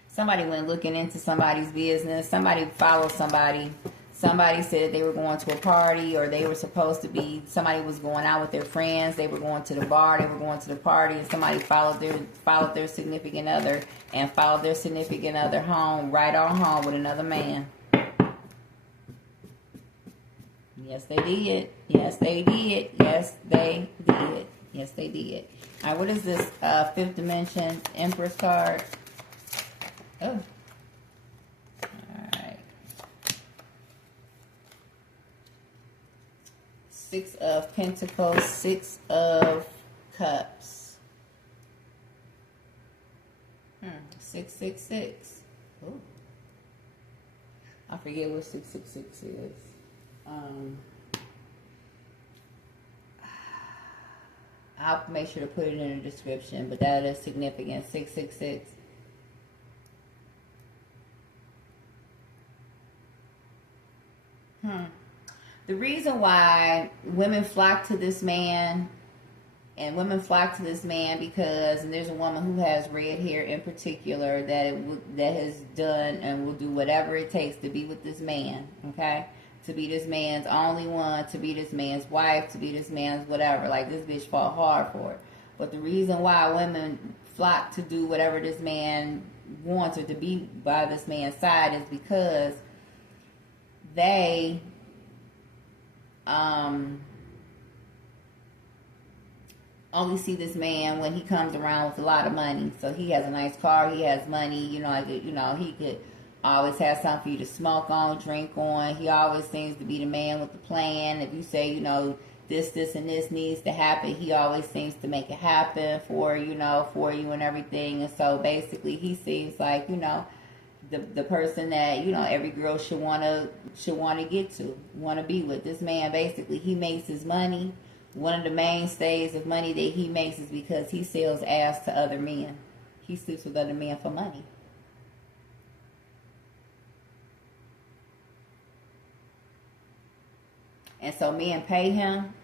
Somebody went looking into somebody's business. Somebody followed somebody. Somebody said they were going to a party, or they were supposed to be, somebody was going out with their friends, they were going to the bar, they were going to the party, and somebody followed their significant other, and followed their significant other home, right on home with another man. Yes, they did. Yes, they did. Yes, they did. Yes, they did. All right, what is this fifth dimension Empress card? Oh. Six of Pentacles, Six of Cups. 666. Ooh. I forget what 666 is. I'll make sure to put it in the description, but that is significant. 666. The reason why women flock to this man, and women flock to this man because, and there's a woman who has red hair in particular that has done and will do whatever it takes to be with this man, okay? To be this man's only one, to be this man's wife, to be this man's whatever. Like, this bitch fought hard for it. But the reason why women flock to do whatever this man wants, or to be by this man's side, is because they only see this man when he comes around with a lot of money. So he has a nice car, he has money, he could always have something for you to smoke on, drink on. He always seems to be the man with the plan. If you say, this, and this needs to happen, he always seems to make it happen for you and everything. And so basically he seems like, the person that every girl should want to get to, want to be with. This man, basically, he makes his money. One of the mainstays of money that he makes is because he sells ass to other men. He sleeps with other men for money. And so men pay him,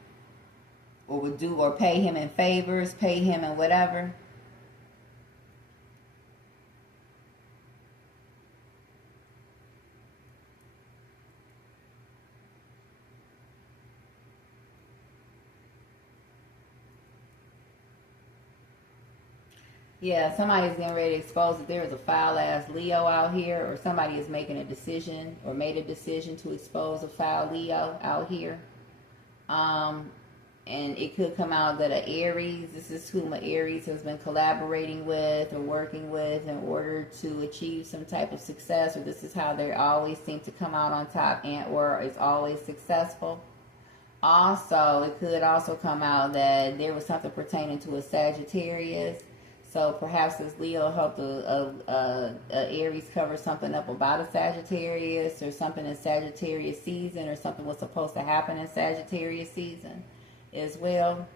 or pay him in favors, pay him in whatever. Yeah, somebody's getting ready to expose that there is a foul-ass Leo out here, or somebody is making a decision, or made a decision to expose a foul Leo out here. And it could come out that an Aries, this is whom an Aries has been collaborating with or working with in order to achieve some type of success, or this is how they always seem to come out on top, or is always successful. Also, it could also come out that there was something pertaining to a Sagittarius. So perhaps this Leo helped a Aries cover something up about a Sagittarius, or something in Sagittarius season, or something was supposed to happen in Sagittarius season as well.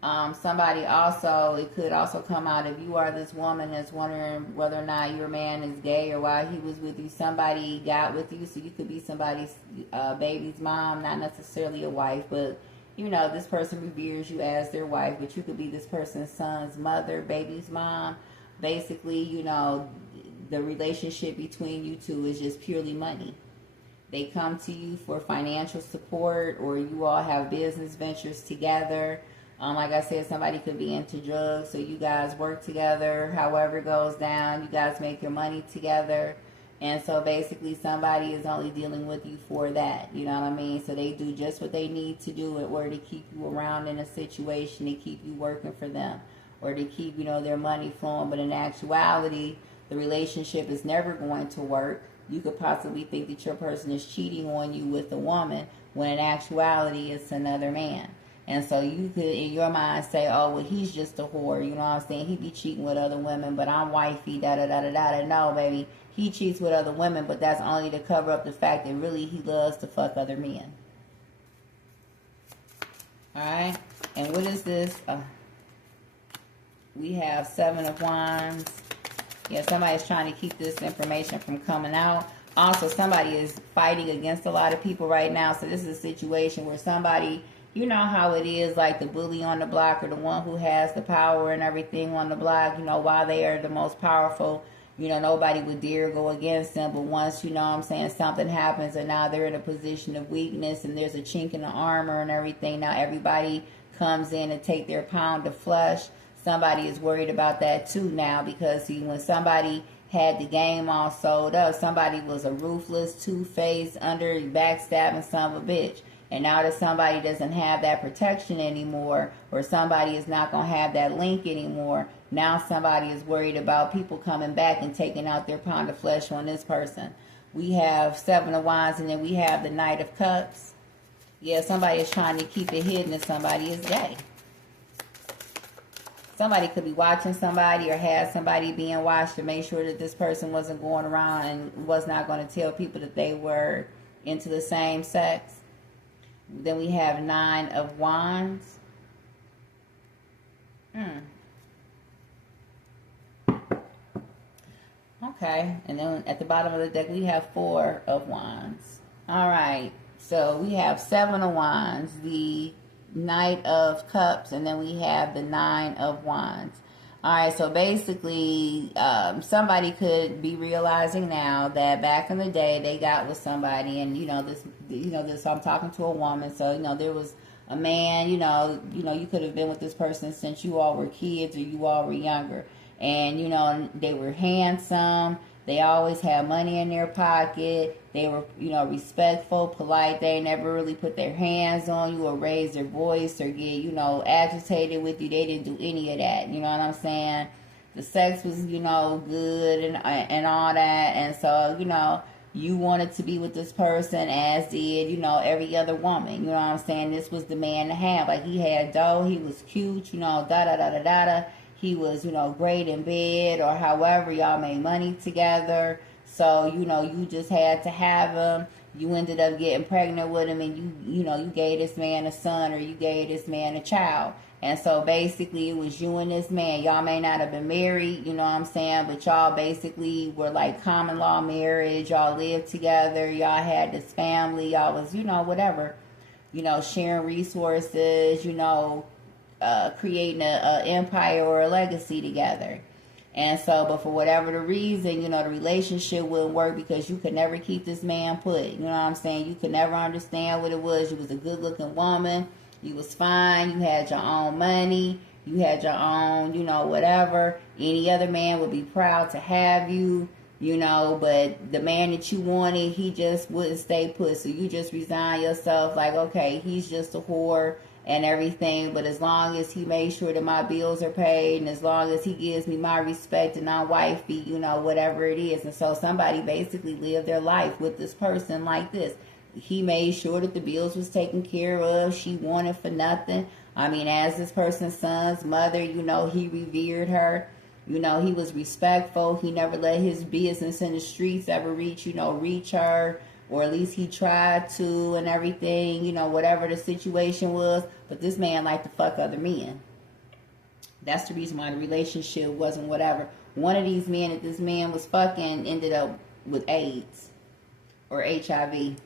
Somebody also, it could also come out if you are this woman that's wondering whether or not your man is gay or why he was with you. Somebody got with you, so you could be somebody's baby's mom, not necessarily a wife, but you know, this person reveres you as their wife, but you could be this person's son's mother, baby's mom. Basically, you know, the relationship between you two is just purely money. They come to you for financial support, or you all have business ventures together. Like I said, somebody could be into drugs, so you guys work together. However it goes down, you guys make your money together. And so basically somebody is only dealing with you for that. You know what I mean? So they do just what they need to do in order to keep you around in a situation, to keep you working for them, or to keep, you know, their money flowing. But in actuality, the relationship is never going to work. You could possibly think that your person is cheating on you with a woman, when in actuality it's another man. And so you could, in your mind, say, oh, well, he's just a whore. You know what I'm saying? He be cheating with other women, but I'm wifey, da-da-da-da-da. No, baby. He cheats with other women, but that's only to cover up the fact that really he loves to fuck other men. Alright? And what is this? We have 7 of Wands. Yeah, somebody's trying to keep this information from coming out. Also, somebody is fighting against a lot of people right now. So this is a situation where somebody... You know how it is, like the bully on the block, or the one who has the power and everything on the block, you know, while they are the most powerful, you know, nobody would dare go against them. But once, you know what I'm saying, something happens and now they're in a position of weakness and there's a chink in the armor and everything, now everybody comes in and take their pound of flesh. Somebody is worried about that too now, because see, when somebody had the game all sold up, somebody was a ruthless, two-faced, backstabbing son of a bitch. And now that somebody doesn't have that protection anymore, or somebody is not going to have that link anymore, now somebody is worried about people coming back and taking out their pound of flesh on this person. We have 7 of Wands, and then we have the Knight of Cups. Yeah, somebody is trying to keep it hidden that somebody is gay. Somebody could be watching somebody or had somebody being watched to make sure that this person wasn't going around and was not going to tell people that they were into the same sex. Then we have 9 of Wands. Okay. And then at the bottom of the deck, we have 4 of Wands. All right. So we have 7 of Wands, the Knight of Cups, and then we have the 9 of Wands. All right, so basically, somebody could be realizing now that back in the day they got with somebody, and this. I'm talking to a woman, so there was a man. You could have been with this person since you all were kids or you all were younger, and they were handsome. They always had money in their pocket. They were, respectful, polite. They never really put their hands on you or raise their voice or get, agitated with you. They didn't do any of that. You know what I'm saying? The sex was, good and all that. And so, you wanted to be with this person, as did, every other woman. You know what I'm saying? This was the man to have. Like, he had dough. He was cute, da-da-da-da-da-da. He was, great in bed, or however y'all made money together. So, you just had to have him. You ended up getting pregnant with him, and you gave this man a son, or you gave this man a child. And so basically it was you and this man. Y'all may not have been married, you know what I'm saying, but y'all basically were like common law marriage. Y'all lived together. Y'all had this family. Y'all was, whatever, sharing resources, creating an empire or a legacy together. And so, but for whatever the reason, the relationship wouldn't work because you could never keep this man put. You know what I'm saying? You could never understand what it was. You was a good looking woman. You was fine. You had your own money. You had your own, whatever. Any other man would be proud to have you, but the man that you wanted, he just wouldn't stay put. So you just resign yourself like, okay, he's just a whore and everything, but as long as he makes sure that my bills are paid, and as long as he gives me my respect and I'm wifey, whatever it is. And so somebody basically lived their life with this person like this. He made sure that the bills was taken care of. She wanted for nothing. I mean, as this person's son's mother, he revered her. He was respectful. He never let his business in the streets ever reach her. Or at least he tried to and everything, whatever the situation was. But this man liked to fuck other men. That's the reason why the relationship wasn't whatever. One of these men that this man was fucking ended up with AIDS or HIV.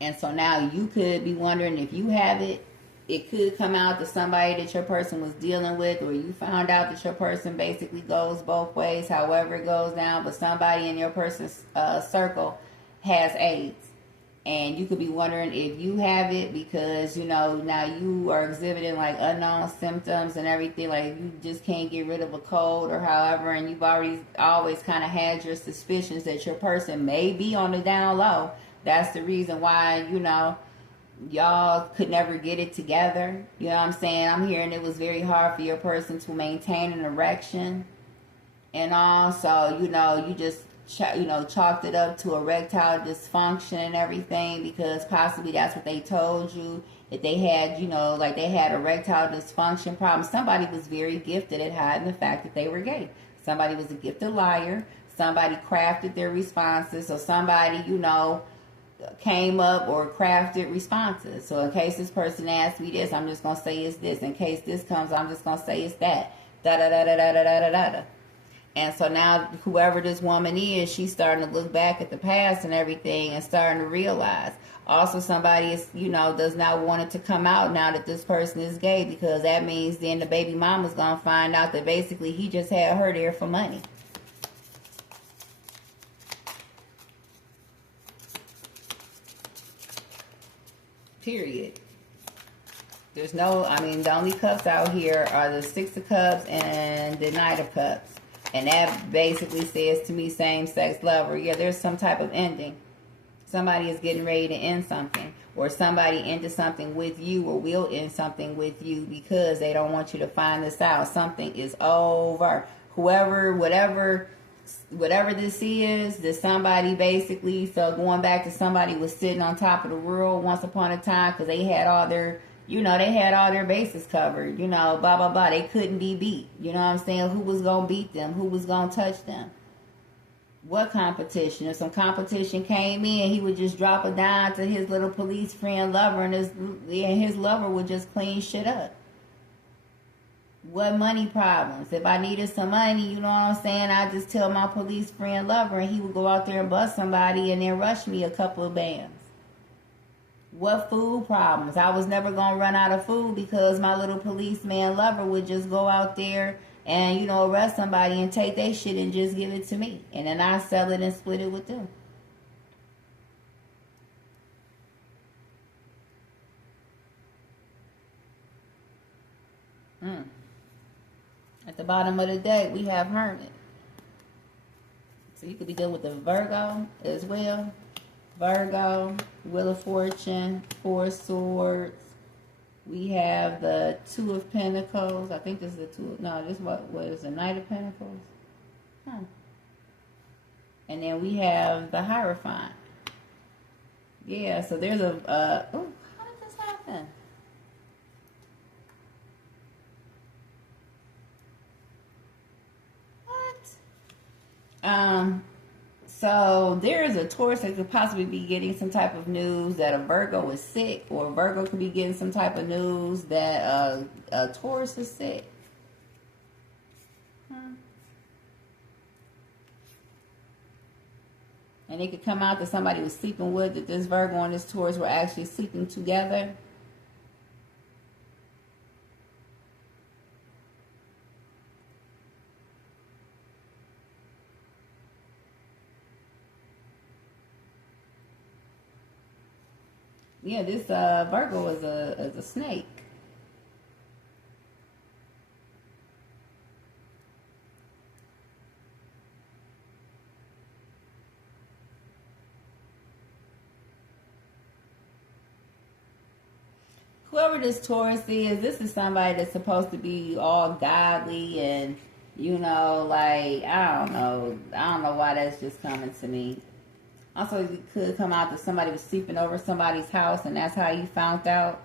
And so now you could be wondering if you have it. It could come out to somebody that your person was dealing with, or you found out that your person basically goes both ways, however it goes down, but somebody in your person's circle has AIDS. And you could be wondering if you have it because, you know, now you are exhibiting like unknown symptoms and everything. Like you just can't get rid of a cold or however. And you've already always kind of had your suspicions that your person may be on the down low. That's the reason why, you know, y'all could never get it together. You know what I'm saying? I'm hearing it was very hard for your person to maintain an erection and all. So, you know, you just chalked it up to erectile dysfunction and everything because possibly that's what they told you, that they had, you know, like they had erectile dysfunction problems. Somebody was very gifted at hiding the fact that they were gay. Somebody was a gifted liar. Somebody crafted their responses. So somebody, you know, came up or crafted responses. So in case this person asks me this, I'm just going to say it's this. In case this comes, I'm just going to say it's that. Da da da da da da da da da. And so now whoever this woman is, she's starting to look back at the past and everything and starting to realize. Also somebody is, you know, does not want it to come out now that this person is gay, because that means then the baby mama's going to find out that basically he just had her there for money. Period. There's no, I mean, the only cups out here are the Six of Cups and the Knight of Cups. And that basically says to me, same-sex lover. Yeah, there's some type of ending. Somebody is getting ready to end something. Or somebody ended something with you or will end something with you because they don't want you to find this out. Something is over. Whoever, whatever this is, that somebody basically, so going back to somebody was sitting on top of the world once upon a time because they had all their, you know, they had all their bases covered, you know, blah, blah, blah. They couldn't be beat. You know what I'm saying? Who was going to beat them? Who was going to touch them? What competition? If some competition came in, he would just drop it down to his little police friend lover, and his lover would just clean shit up. What money problems? If I needed some money, you know what I'm saying, I just tell my police friend lover, and he would go out there and bust somebody and then rush me a couple of bands. What food problems? I was never going to run out of food because my little policeman lover would just go out there and, you know, arrest somebody and take their shit and just give it to me. And then I sell it and split it with them. At the bottom of the deck, we have Hermit. So you could be dealing with the Virgo as well. Virgo, Wheel of Fortune, Four of Swords. We have the Two of Pentacles. I think this is the two. No, this what is the Knight of Pentacles? And then we have the Hierophant. Yeah, so there's a. Oh, how did this happen? What? So there is a Taurus that could possibly be getting some type of news that a Virgo is sick, or a Virgo could be getting some type of news that a Taurus is sick. And it could come out that somebody was sleeping with, that this Virgo and this Taurus were actually sleeping together. Yeah, this Virgo is a snake. Whoever this Taurus is, this is somebody that's supposed to be all godly and, you know, like, I don't know why that's just coming to me. Also, it could come out that somebody was sleeping over somebody's house and that's how you found out.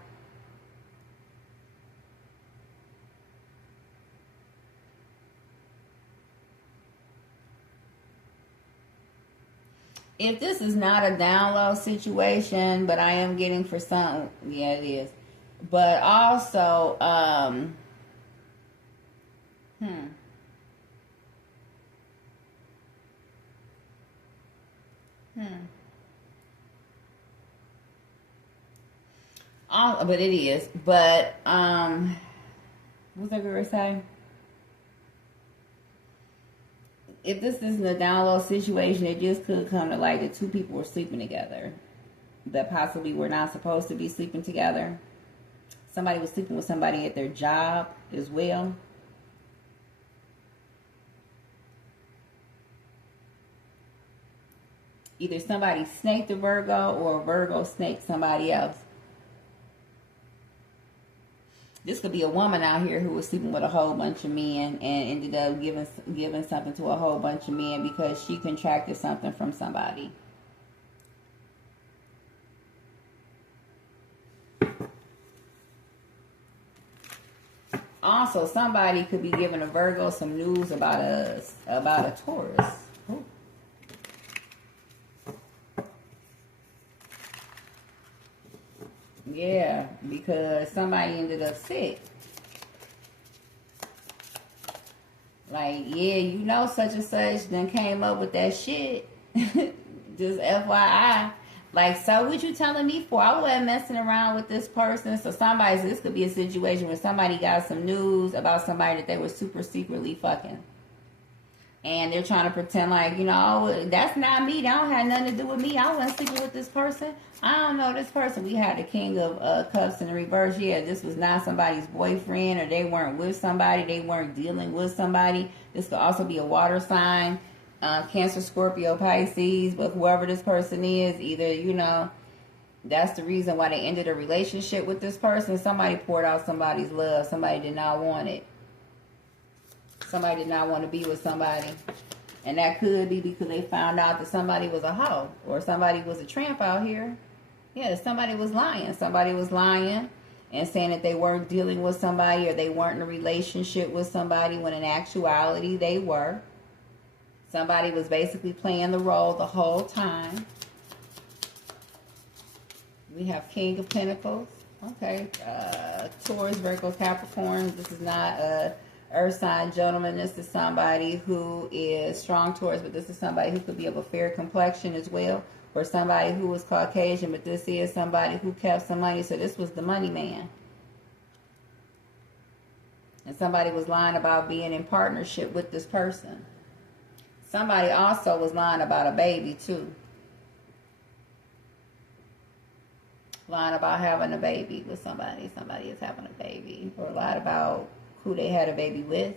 If this is not a down low situation, but I am getting for some, yeah, it is. But also, hmm. Hmm. But it is. But what's that girl say? If this isn't a down low situation, it just could come to light that two people were sleeping together that possibly were not supposed to be sleeping together. Somebody was sleeping with somebody at their job as well. Either somebody snaked a Virgo or a Virgo snaked somebody else. This could be a woman out here who was sleeping with a whole bunch of men and ended up giving something to a whole bunch of men because she contracted something from somebody. Also, somebody could be giving a Virgo some news about a Taurus. Ooh. Yeah, because somebody ended up sick. Like, yeah, you know, such and such then came up with that shit. Just FYI. Like, so what you telling me for? I wasn't messing around with this person. So this could be a situation where somebody got some news about somebody that they were super secretly fucking. And they're trying to pretend like, you know, oh, that's not me. That don't have nothing to do with me. I wasn't sleeping with this person. I don't know this person. We had the King of Cups in the reverse. Yeah, this was not somebody's boyfriend, or they weren't with somebody. They weren't dealing with somebody. This could also be a water sign, Cancer, Scorpio, Pisces. But whoever this person is, either, you know, that's the reason why they ended a relationship with this person. Somebody poured out somebody's love. Somebody did not want it. Somebody did not want to be with somebody. And that could be because they found out that somebody was a hoe or somebody was a tramp out here. Yeah, somebody was lying. Somebody was lying and saying that they weren't dealing with somebody or they weren't in a relationship with somebody when in actuality they were. Somebody was basically playing the role the whole time. We have King of Pentacles. Okay. Taurus, Virgo, Capricorn. This is not a Earth sign gentleman. This is somebody who is strong Taurus, but this is somebody who could be of a fair complexion as well, or somebody who was Caucasian, but this is somebody who kept some money. So this was the money man. And somebody was lying about being in partnership with this person. Somebody also was lying about a baby too. Lying about having a baby with somebody. Somebody is having a baby. Or lied about who they had a baby with.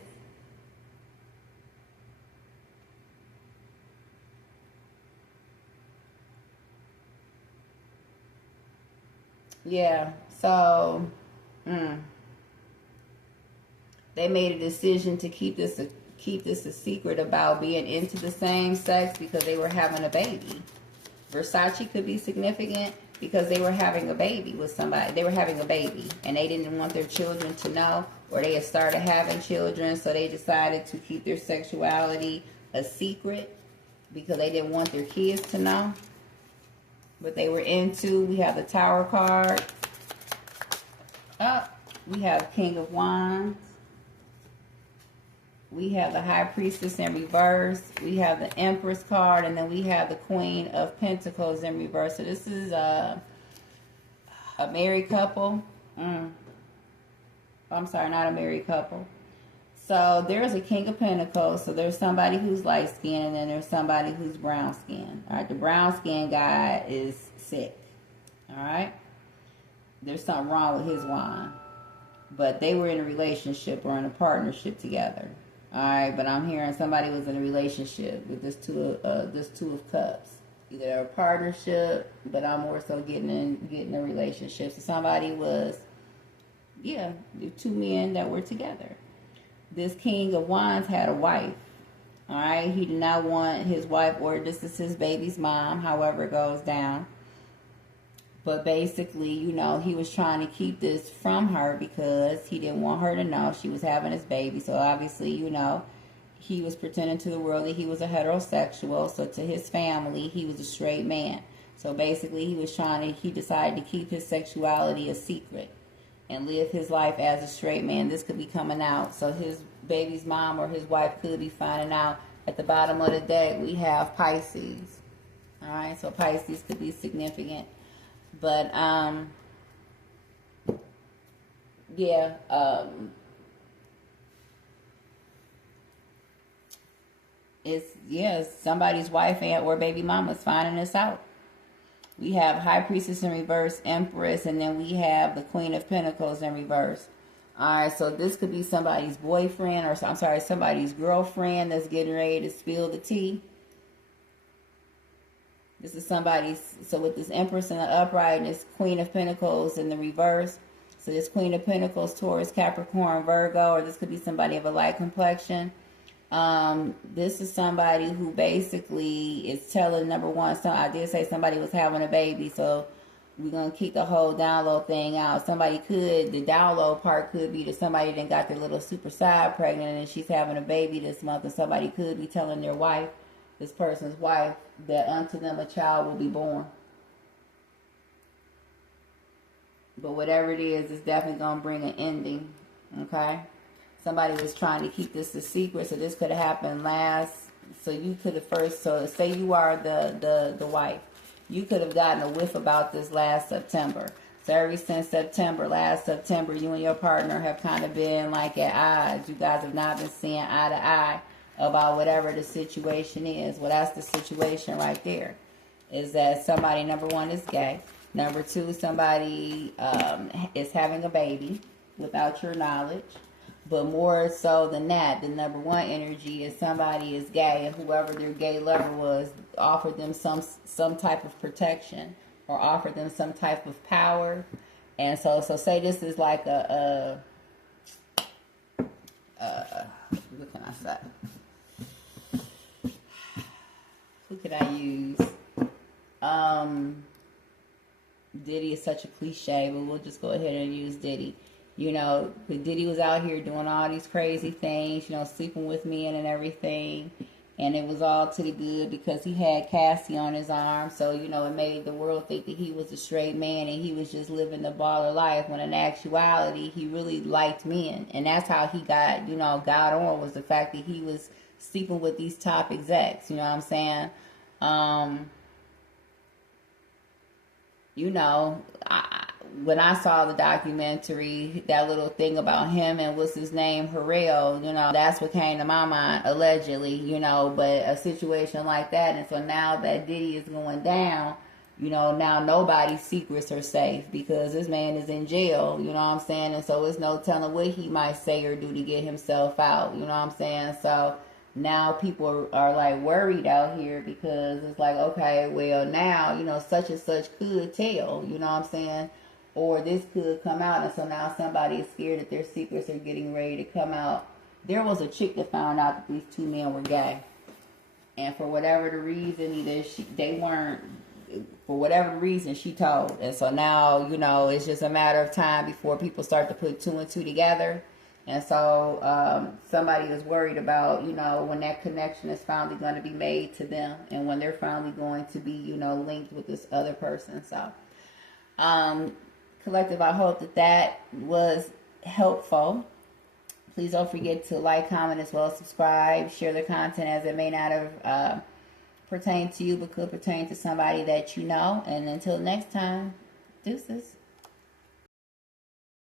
Yeah, so they made a decision to keep this a secret about being into the same sex because they were having a baby. Versace could be significant because they were having a baby with somebody. They were having a baby and they didn't want their children to know, or they had started having children, so they decided to keep their sexuality a secret because they didn't want their kids to know what they were into. We have the Tower card. We have King of Wands. We have the High Priestess in reverse. We have the Empress card. And then we have the Queen of Pentacles in reverse. So this is a married couple. I'm sorry, not a married couple. So there's a King of Pentacles. So there's somebody who's light skinned and then there's somebody who's brown skinned. All right, the brown skinned guy is sick. All right. There's something wrong with his wine. But they were in a relationship or in a partnership together. All right, but I'm hearing somebody was in a relationship with this two of cups. Either a partnership, but I'm more so getting a relationship. So somebody was, the two men that were together. This King of Wands had a wife. All right, he did not want his wife, or this is his baby's mom, however it goes down. But basically, he was trying to keep this from her because he didn't want her to know she was having his baby. So obviously, he was pretending to the world that he was a heterosexual. So to his family, he was a straight man. So basically, he decided to keep his sexuality a secret and live his life as a straight man. This could be coming out. So his baby's mom or his wife could be finding out. At the bottom of the deck, we have Pisces. All right, so Pisces could be significant. But, yeah, somebody's wife or baby mama's finding this out. We have High Priestess in reverse, Empress, and then we have the Queen of Pentacles in reverse. All right, so this could be somebody's boyfriend, or I'm sorry, somebody's girlfriend that's getting ready to spill the tea. This is somebody's, so with this Empress in the upright and this Queen of Pentacles in the reverse. So this Queen of Pentacles, Taurus, Capricorn, Virgo, or this could be somebody of a light complexion. This is somebody who basically is telling, number one, so I did say somebody was having a baby, so we're going to keep the whole download thing out. The download part could be that somebody then got their little super side pregnant and she's having a baby this month, and somebody could be telling their wife, this person's wife, that unto them a child will be born. But whatever it is, it's definitely going to bring an ending, okay? Somebody was trying to keep this a secret, so this could have happened so say you are the wife. You could have gotten a whiff about this last September. So ever since last September, you and your partner have kind of been like at odds. You guys have not been seeing eye to eye about whatever the situation is. Well, that's the situation right there. Is that somebody, number one, is gay. Number two, somebody is having a baby without your knowledge. But more so than that, the number one energy is somebody is gay, and whoever their gay lover was offered them some type of protection or offered them some type of power. And so say this is like what can I say? Who could I use? Diddy is such a cliche, but we'll just go ahead and use Diddy. You know, Diddy was out here doing all these crazy things, you know, sleeping with men and everything. And it was all to the good because he had Cassie on his arm. So, you know, it made the world think that he was a straight man and he was just living the baller life, when in actuality, he really liked men. And that's how he got on, was the fact that he was sleeping with these top execs. You know what I'm saying? When I saw the documentary, that little thing about him and what's his name, Harrell, that's what came to my mind, allegedly, but a situation like that. And so now that Diddy is going down, now nobody's secrets are safe because this man is in jail, you know what I'm saying? And so it's no telling what he might say or do to get himself out, you know what I'm saying? So now people are like worried out here because it's like, okay, well now, such and such could tell, you know what I'm saying? Or this could come out, and so now somebody is scared that their secrets are getting ready to come out. There was a chick that found out that these two men were gay. And for whatever the reason, for whatever reason, she told. And so now, it's just a matter of time before people start to put two and two together. And so somebody is worried about, when that connection is finally going to be made to them and when they're finally going to be, linked with this other person. So, Collective, I hope that was helpful. Please don't forget to like, comment, as well as subscribe. Share the content as it may not have pertained to you, but could pertain to somebody that you know. And until next time, deuces.